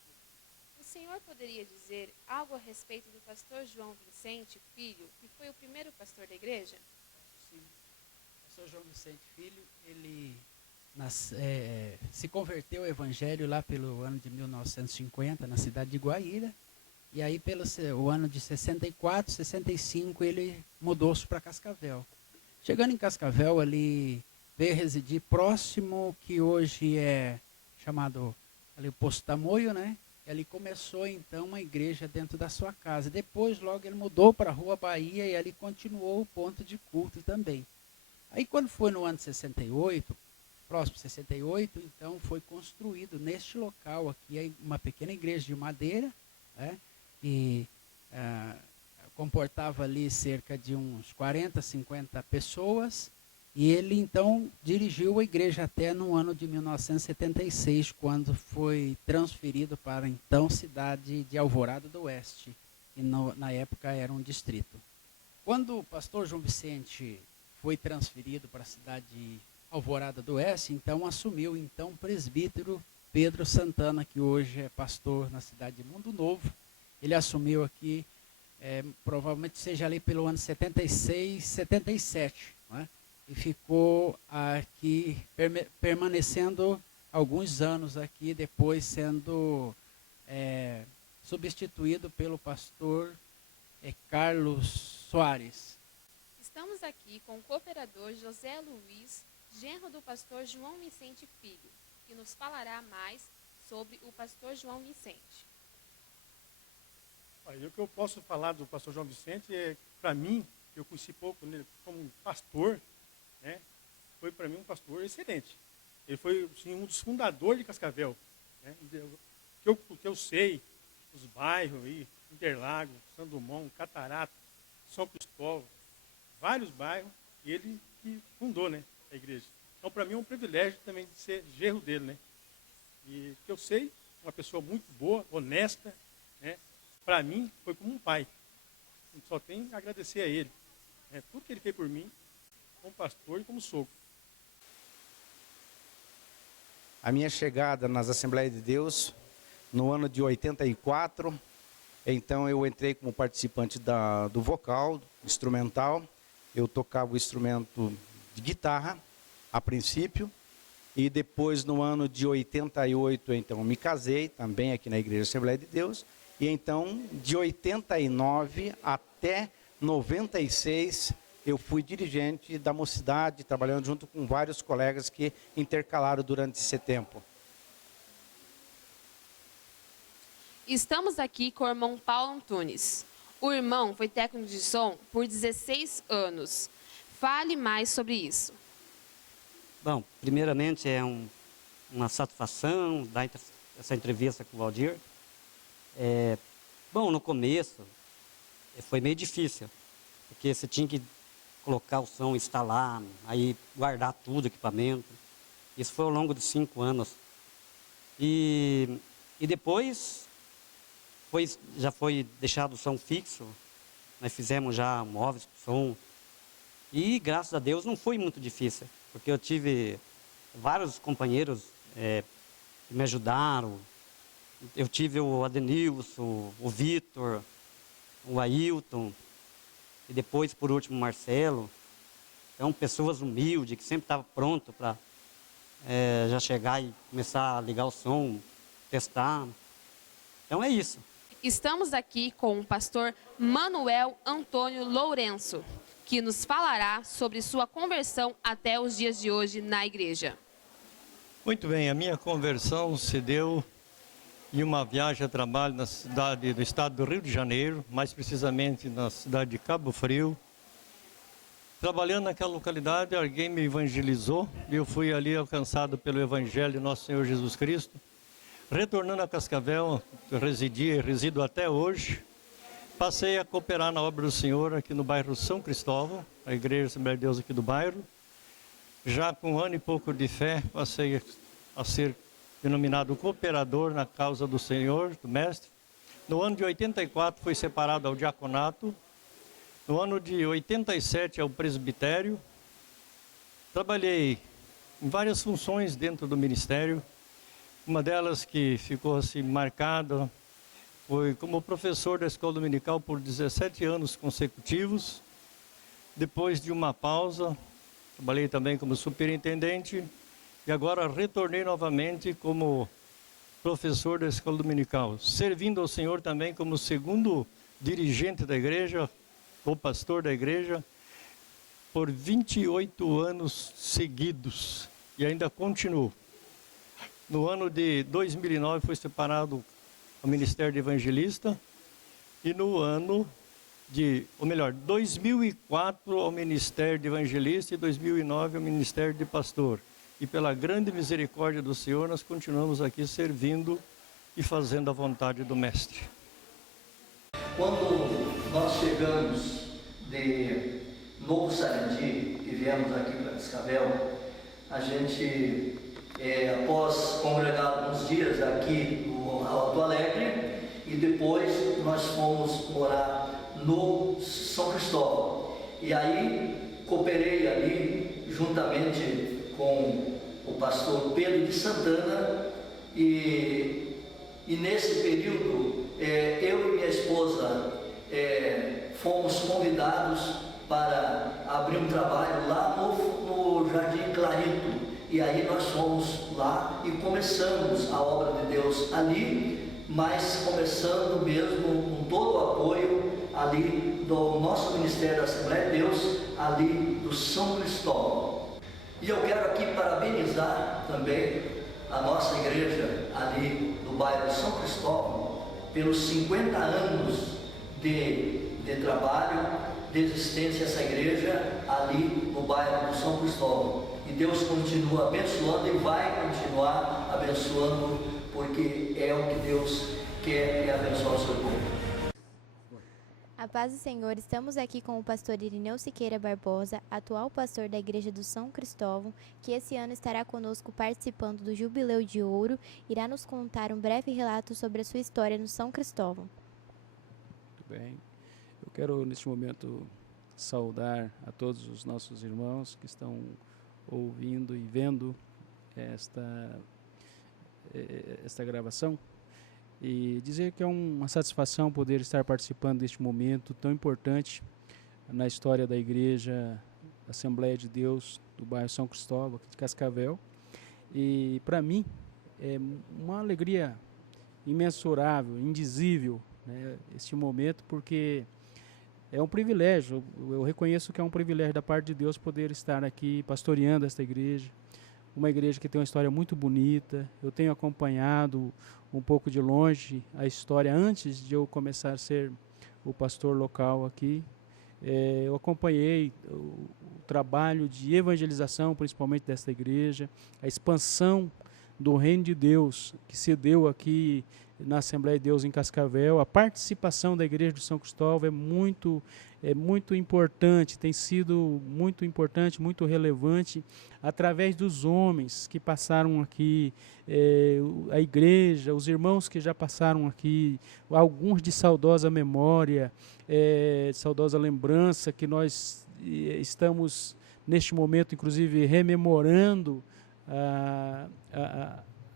o senhor poderia dizer algo a respeito do pastor João Vicente Filho, que foi o primeiro pastor da igreja? Sim. O pastor João Vicente Filho, ele se converteu ao evangelho lá pelo ano de 1950, na cidade de Guaíra. E aí, pelo o ano de 64, 65, ele mudou-se para Cascavel. Chegando em Cascavel, ali veio residir próximo, que hoje é chamado ali o Posto Tamoio, né? E ali começou, então, uma igreja dentro da sua casa. Depois, logo, ele mudou para a Rua Bahia e ali continuou o ponto de culto também. Aí, quando foi no ano de 68, próximo de 68, então, foi construído neste local aqui uma pequena igreja de madeira, né? E comportava ali cerca de uns 40, 50 pessoas. E ele, então, dirigiu a igreja até no ano de 1976, quando foi transferido para a então cidade de Alvorada do Oeste, que na época era um distrito. Quando o pastor João Vicente foi transferido para a cidade de Alvorada do Oeste, então assumiu então o presbítero Pedro Santana, que hoje é pastor na cidade de Mundo Novo. Ele assumiu aqui, provavelmente seja ali pelo ano 76, 77, né? E ficou aqui, permanecendo alguns anos aqui, depois sendo substituído pelo pastor Carlos Soares. Estamos aqui com o cooperador José Luiz, genro do pastor João Vicente Filho, que nos falará mais sobre o pastor João Vicente. Olha, o que eu posso falar do pastor João Vicente é, para mim, eu conheci pouco nele como pastor, né? Foi para mim um pastor excelente. Ele foi assim, um dos fundadores de Cascavel. Né? O que eu sei, os bairros aí, Interlagos, São Dumont, Catarata, São Cristóvão, vários bairros, e ele que fundou, né, a igreja. Então, para mim é um privilégio também de ser genro dele, né? E que eu sei, uma pessoa muito boa, honesta, né? Para mim foi como um pai. Só tenho a agradecer a ele, né? Tudo que ele fez por mim, como pastor e como sogro. A minha chegada nas Assembleias de Deus no ano de 84, então eu entrei como participante do vocal, instrumental. Eu tocava o instrumento de guitarra, a princípio, e depois no ano de 88, então me casei, também aqui na Igreja Assembleia de Deus, e então de 89 até 96 eu fui dirigente da mocidade, trabalhando junto com vários colegas que intercalaram durante esse tempo. Estamos aqui com o irmão Paulo Antunes. O irmão foi técnico de som por 16 anos. Fale mais sobre isso. Bom, primeiramente é uma satisfação dar essa entrevista com o Valdir. Bom, no começo foi meio difícil, porque você tinha que colocar o som, instalar, aí guardar tudo, equipamento. Isso foi ao longo de 5 anos. E depois já foi deixado o som fixo, nós fizemos já móveis com som. E graças a Deus não foi muito difícil, porque eu tive vários companheiros que me ajudaram. Eu tive o Adenilson, o Vitor, o Ailton, e depois, por último, o Marcelo. Então, pessoas humildes, que sempre estavam pronto para já chegar e começar a ligar o som, testar. Então, é isso. Estamos aqui com o pastor Manuel Antônio Lourenço, que nos falará sobre sua conversão até os dias de hoje na igreja. Muito bem, a minha conversão se deu em uma viagem a trabalho na cidade do estado do Rio de Janeiro, mais precisamente na cidade de Cabo Frio. Trabalhando naquela localidade, alguém me evangelizou e eu fui ali alcançado pelo Evangelho de Nosso Senhor Jesus Cristo. Retornando a Cascavel, eu resido até hoje. Passei a cooperar na obra do Senhor aqui no bairro São Cristóvão, a Igreja Assembleia de Deus aqui do bairro. Já com 1 ano e pouco de fé, passei a ser denominado cooperador na causa do Senhor, do Mestre. No ano de 84 fui separado ao diaconato. No ano de 87 ao presbitério. Trabalhei em várias funções dentro do ministério. Uma delas que ficou assim marcada foi como professor da escola dominical por 17 anos consecutivos. Depois de uma pausa, trabalhei também como superintendente e agora retornei novamente como professor da escola dominical, servindo ao Senhor também como segundo dirigente da igreja, ou pastor da igreja, por 28 anos seguidos e ainda continuo. No ano de 2009 fui separado ao Ministério de Evangelista e no ano de, 2004 ao Ministério de Evangelista e 2009 ao Ministério de Pastor. E pela grande misericórdia do Senhor nós continuamos aqui servindo e fazendo a vontade do Mestre. Quando nós chegamos de Novo Sarandi e viemos aqui para Cascavel, a gente, após congregar alguns dias aqui no Alto Alegre, e depois nós fomos morar no São Cristóvão. E aí cooperei ali juntamente com o pastor Pedro de Santana, e nesse período eu e minha esposa fomos convidados para abrir um trabalho lá no Jardim Clarito. E aí nós fomos lá e começamos a obra de Deus ali, mas começando mesmo com todo o apoio ali do nosso Ministério da Assembleia de Deus, ali do São Cristóvão. E eu quero aqui parabenizar também a nossa igreja ali do bairro São Cristóvão pelos 50 anos de trabalho, de existência essa igreja ali no bairro do São Cristóvão. E Deus continua abençoando e vai continuar abençoando, porque é o que Deus quer, é abençoar o seu povo. A paz do Senhor, estamos aqui com o pastor Irineu Siqueira Barbosa, atual pastor da Igreja do São Cristóvão, que esse ano estará conosco participando do Jubileu de Ouro. Irá nos contar um breve relato sobre a sua história no São Cristóvão. Muito bem. Eu quero, neste momento, saudar a todos os nossos irmãos que estão ouvindo e vendo esta esta gravação e dizer que é uma satisfação poder estar participando deste momento tão importante na história da Igreja Assembleia de Deus do bairro São Cristóvão, aqui de Cascavel. E para mim é uma alegria imensurável, indizível, né, este momento, porque é um privilégio, eu reconheço que é um privilégio da parte de Deus poder estar aqui pastoreando esta igreja, uma igreja que tem uma história muito bonita. Eu tenho acompanhado um pouco de longe a história antes de eu começar a ser o pastor local aqui. Eu acompanhei o trabalho de evangelização, principalmente desta igreja, a expansão do reino de Deus que se deu aqui na Assembleia de Deus em Cascavel. A participação da Igreja de São Cristóvão é muito importante, tem sido muito importante, muito relevante, através dos homens que passaram aqui, a igreja, os irmãos que já passaram aqui, alguns de saudosa memória, de saudosa lembrança, que nós estamos neste momento, inclusive, rememorando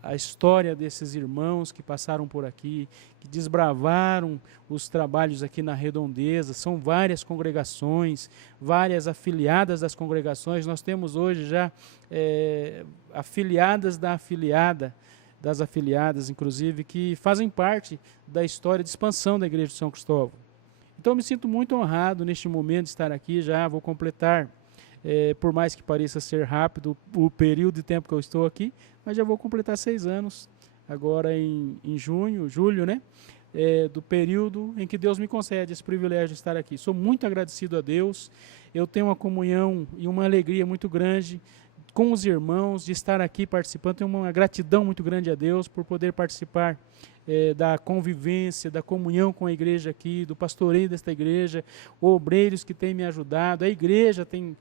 a história desses irmãos que passaram por aqui, que desbravaram os trabalhos aqui na Redondeza. São várias congregações, várias afiliadas das congregações. Nós temos hoje já afiliadas das afiliadas, inclusive, que fazem parte da história de expansão da Igreja de São Cristóvão. Então, eu me sinto muito honrado neste momento de estar aqui. Já vou completar, por mais que pareça ser rápido o período de tempo que eu estou aqui, mas já vou completar 6 anos, agora em julho, né? Do período em que Deus me concede esse privilégio de estar aqui. Sou muito agradecido a Deus, eu tenho uma comunhão e uma alegria muito grande com os irmãos de estar aqui participando. Tenho uma gratidão muito grande a Deus por poder participar da convivência, da comunhão com a igreja aqui, do pastoreio desta igreja, obreiros que têm me ajudado. A igreja tem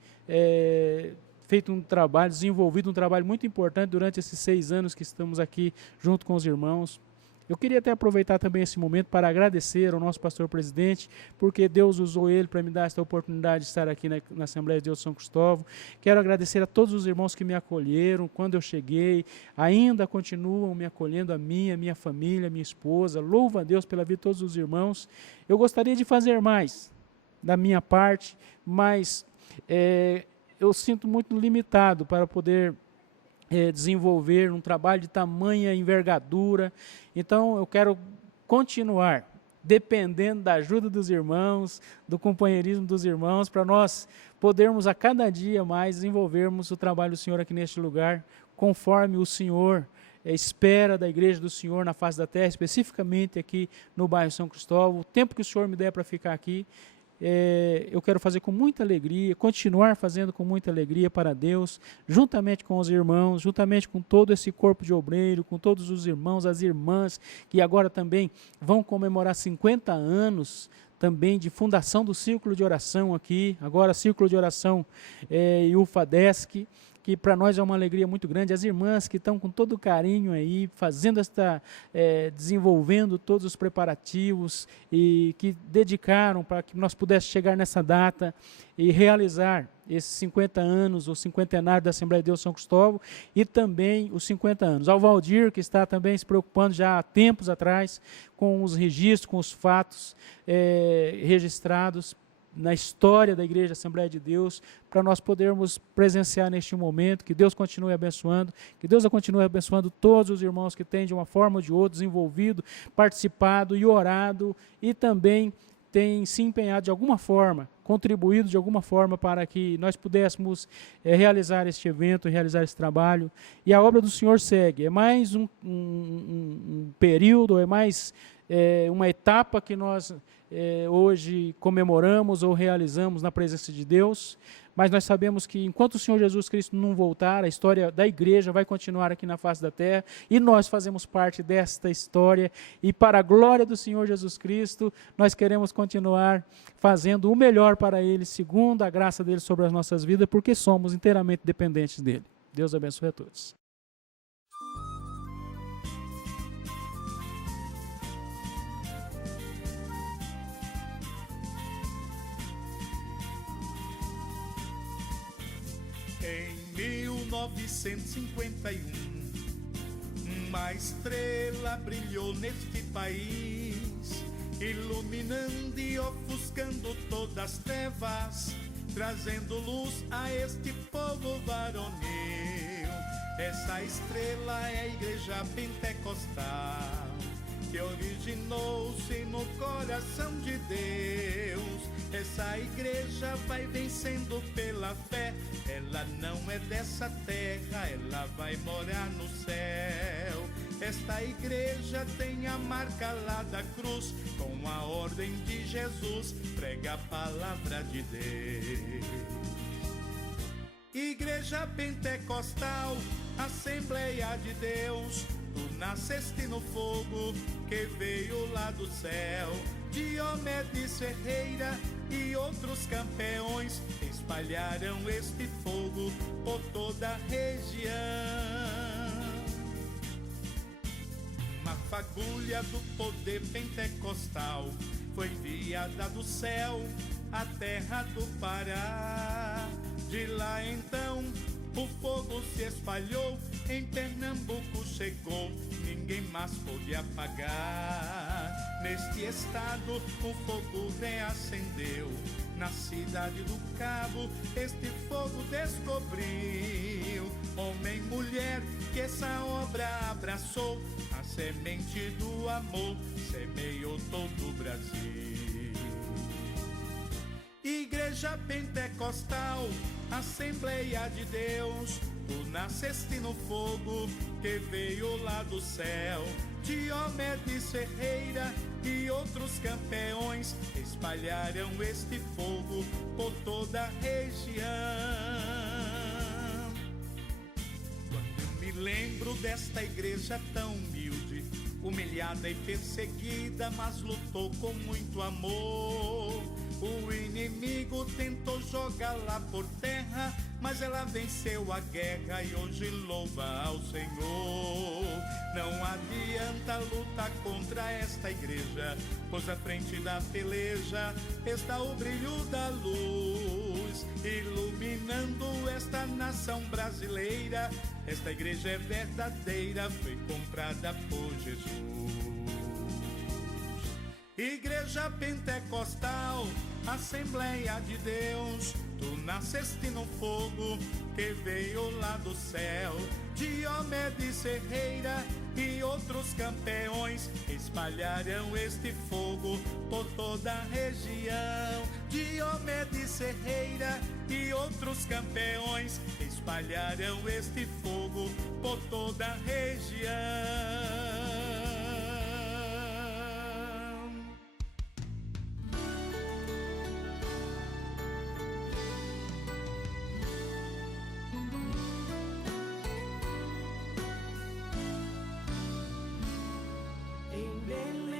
feito um trabalho, desenvolvido um trabalho muito importante durante esses 6 anos que estamos aqui junto com os irmãos. Eu queria até aproveitar também esse momento para agradecer ao nosso pastor presidente, porque Deus usou ele para me dar esta oportunidade de estar aqui na Assembleia de Deus de São Cristóvão. Quero agradecer a todos os irmãos que me acolheram quando eu cheguei, ainda continuam me acolhendo, a minha família, minha esposa. Louvo a Deus pela vida de todos os irmãos. Eu gostaria de fazer mais da minha parte, mas eu sinto muito limitado para poder desenvolver um trabalho de tamanha envergadura. Então, eu quero continuar dependendo da ajuda dos irmãos, do companheirismo dos irmãos, para nós podermos a cada dia mais desenvolvermos o trabalho do Senhor aqui neste lugar, conforme o Senhor espera da Igreja do Senhor na face da terra, especificamente aqui no bairro São Cristóvão. O tempo que o Senhor me der para ficar aqui, eu quero fazer com muita alegria, continuar fazendo com muita alegria para Deus, juntamente com os irmãos, juntamente com todo esse corpo de obreiro, com todos os irmãos, as irmãs, que agora também vão comemorar 50 anos também de fundação do Círculo de Oração aqui, agora Círculo de Oração e UFADESC, que para nós é uma alegria muito grande. As irmãs que estão com todo carinho aí, fazendo desenvolvendo todos os preparativos e que dedicaram para que nós pudéssemos chegar nessa data e realizar esses 50 anos, o cinquentenário da Assembleia de Deus São Cristóvão e também os 50 anos. Ao Valdir, que está também se preocupando já há tempos atrás com os registros, com os fatos registrados na história da Igreja Assembleia de Deus, para nós podermos presenciar neste momento. Que Deus continue abençoando, que Deus continue abençoando todos os irmãos que têm de uma forma ou de outra desenvolvido, participado e orado, e também têm se empenhado de alguma forma, contribuído de alguma forma para que nós pudéssemos realizar este evento, realizar esse trabalho. E a obra do Senhor segue. É mais um período, é mais uma etapa que nós hoje comemoramos ou realizamos na presença de Deus, mas nós sabemos que enquanto o Senhor Jesus Cristo não voltar, a história da igreja vai continuar aqui na face da terra, e nós fazemos parte desta história, e para a glória do Senhor Jesus Cristo, nós queremos continuar fazendo o melhor para Ele, segundo a graça dEle sobre as nossas vidas, porque somos inteiramente dependentes dEle. Deus abençoe a todos. Em 1951, Uma estrela brilhou neste país, iluminando e ofuscando todas as trevas, trazendo luz a este povo varonil. Essa estrela é a Igreja Pentecostal, que originou-se no coração de Deus. Essa igreja vai vencendo pela fé, ela não é dessa terra, ela vai morar no céu. Esta igreja tem a marca lá da cruz, com a ordem de Jesus, prega a palavra de Deus. Igreja Pentecostal, Assembleia de Deus, tu nasceste no fogo que veio lá do céu. Diomedes Ferreira e outros campeões espalharam este fogo por toda a região. Uma fagulha do poder pentecostal foi enviada do céu à terra do Pará. De lá então o fogo se espalhou, em Pernambuco chegou, ninguém mais pôde apagar. Neste estado o fogo reacendeu, na cidade do Cabo este fogo descobriu. Homem e mulher que essa obra abraçou, a semente do amor semeou todo o Brasil. Igreja Pentecostal, Assembleia de Deus, tu nasceste no fogo que veio lá do céu. Diomedes Ferreira e outros campeões espalharam este fogo por toda a região. Quando eu me lembro desta igreja tão humilde, humilhada e perseguida, mas lutou com muito amor. O inimigo tentou jogá-la por terra, mas ela venceu a guerra e hoje louva ao Senhor. Não adianta lutar contra esta igreja, pois à frente da peleja está o brilho da luz, iluminando esta nação brasileira. Esta igreja é verdadeira, foi comprada por Jesus. Igreja Pentecostal, Assembleia de Deus, tu nasceste no fogo que veio lá do céu. Diomedes Ferreira e outros campeões espalharam este fogo por toda a região. Diomedes Ferreira e outros campeões espalharam este fogo por toda a região. Em Belém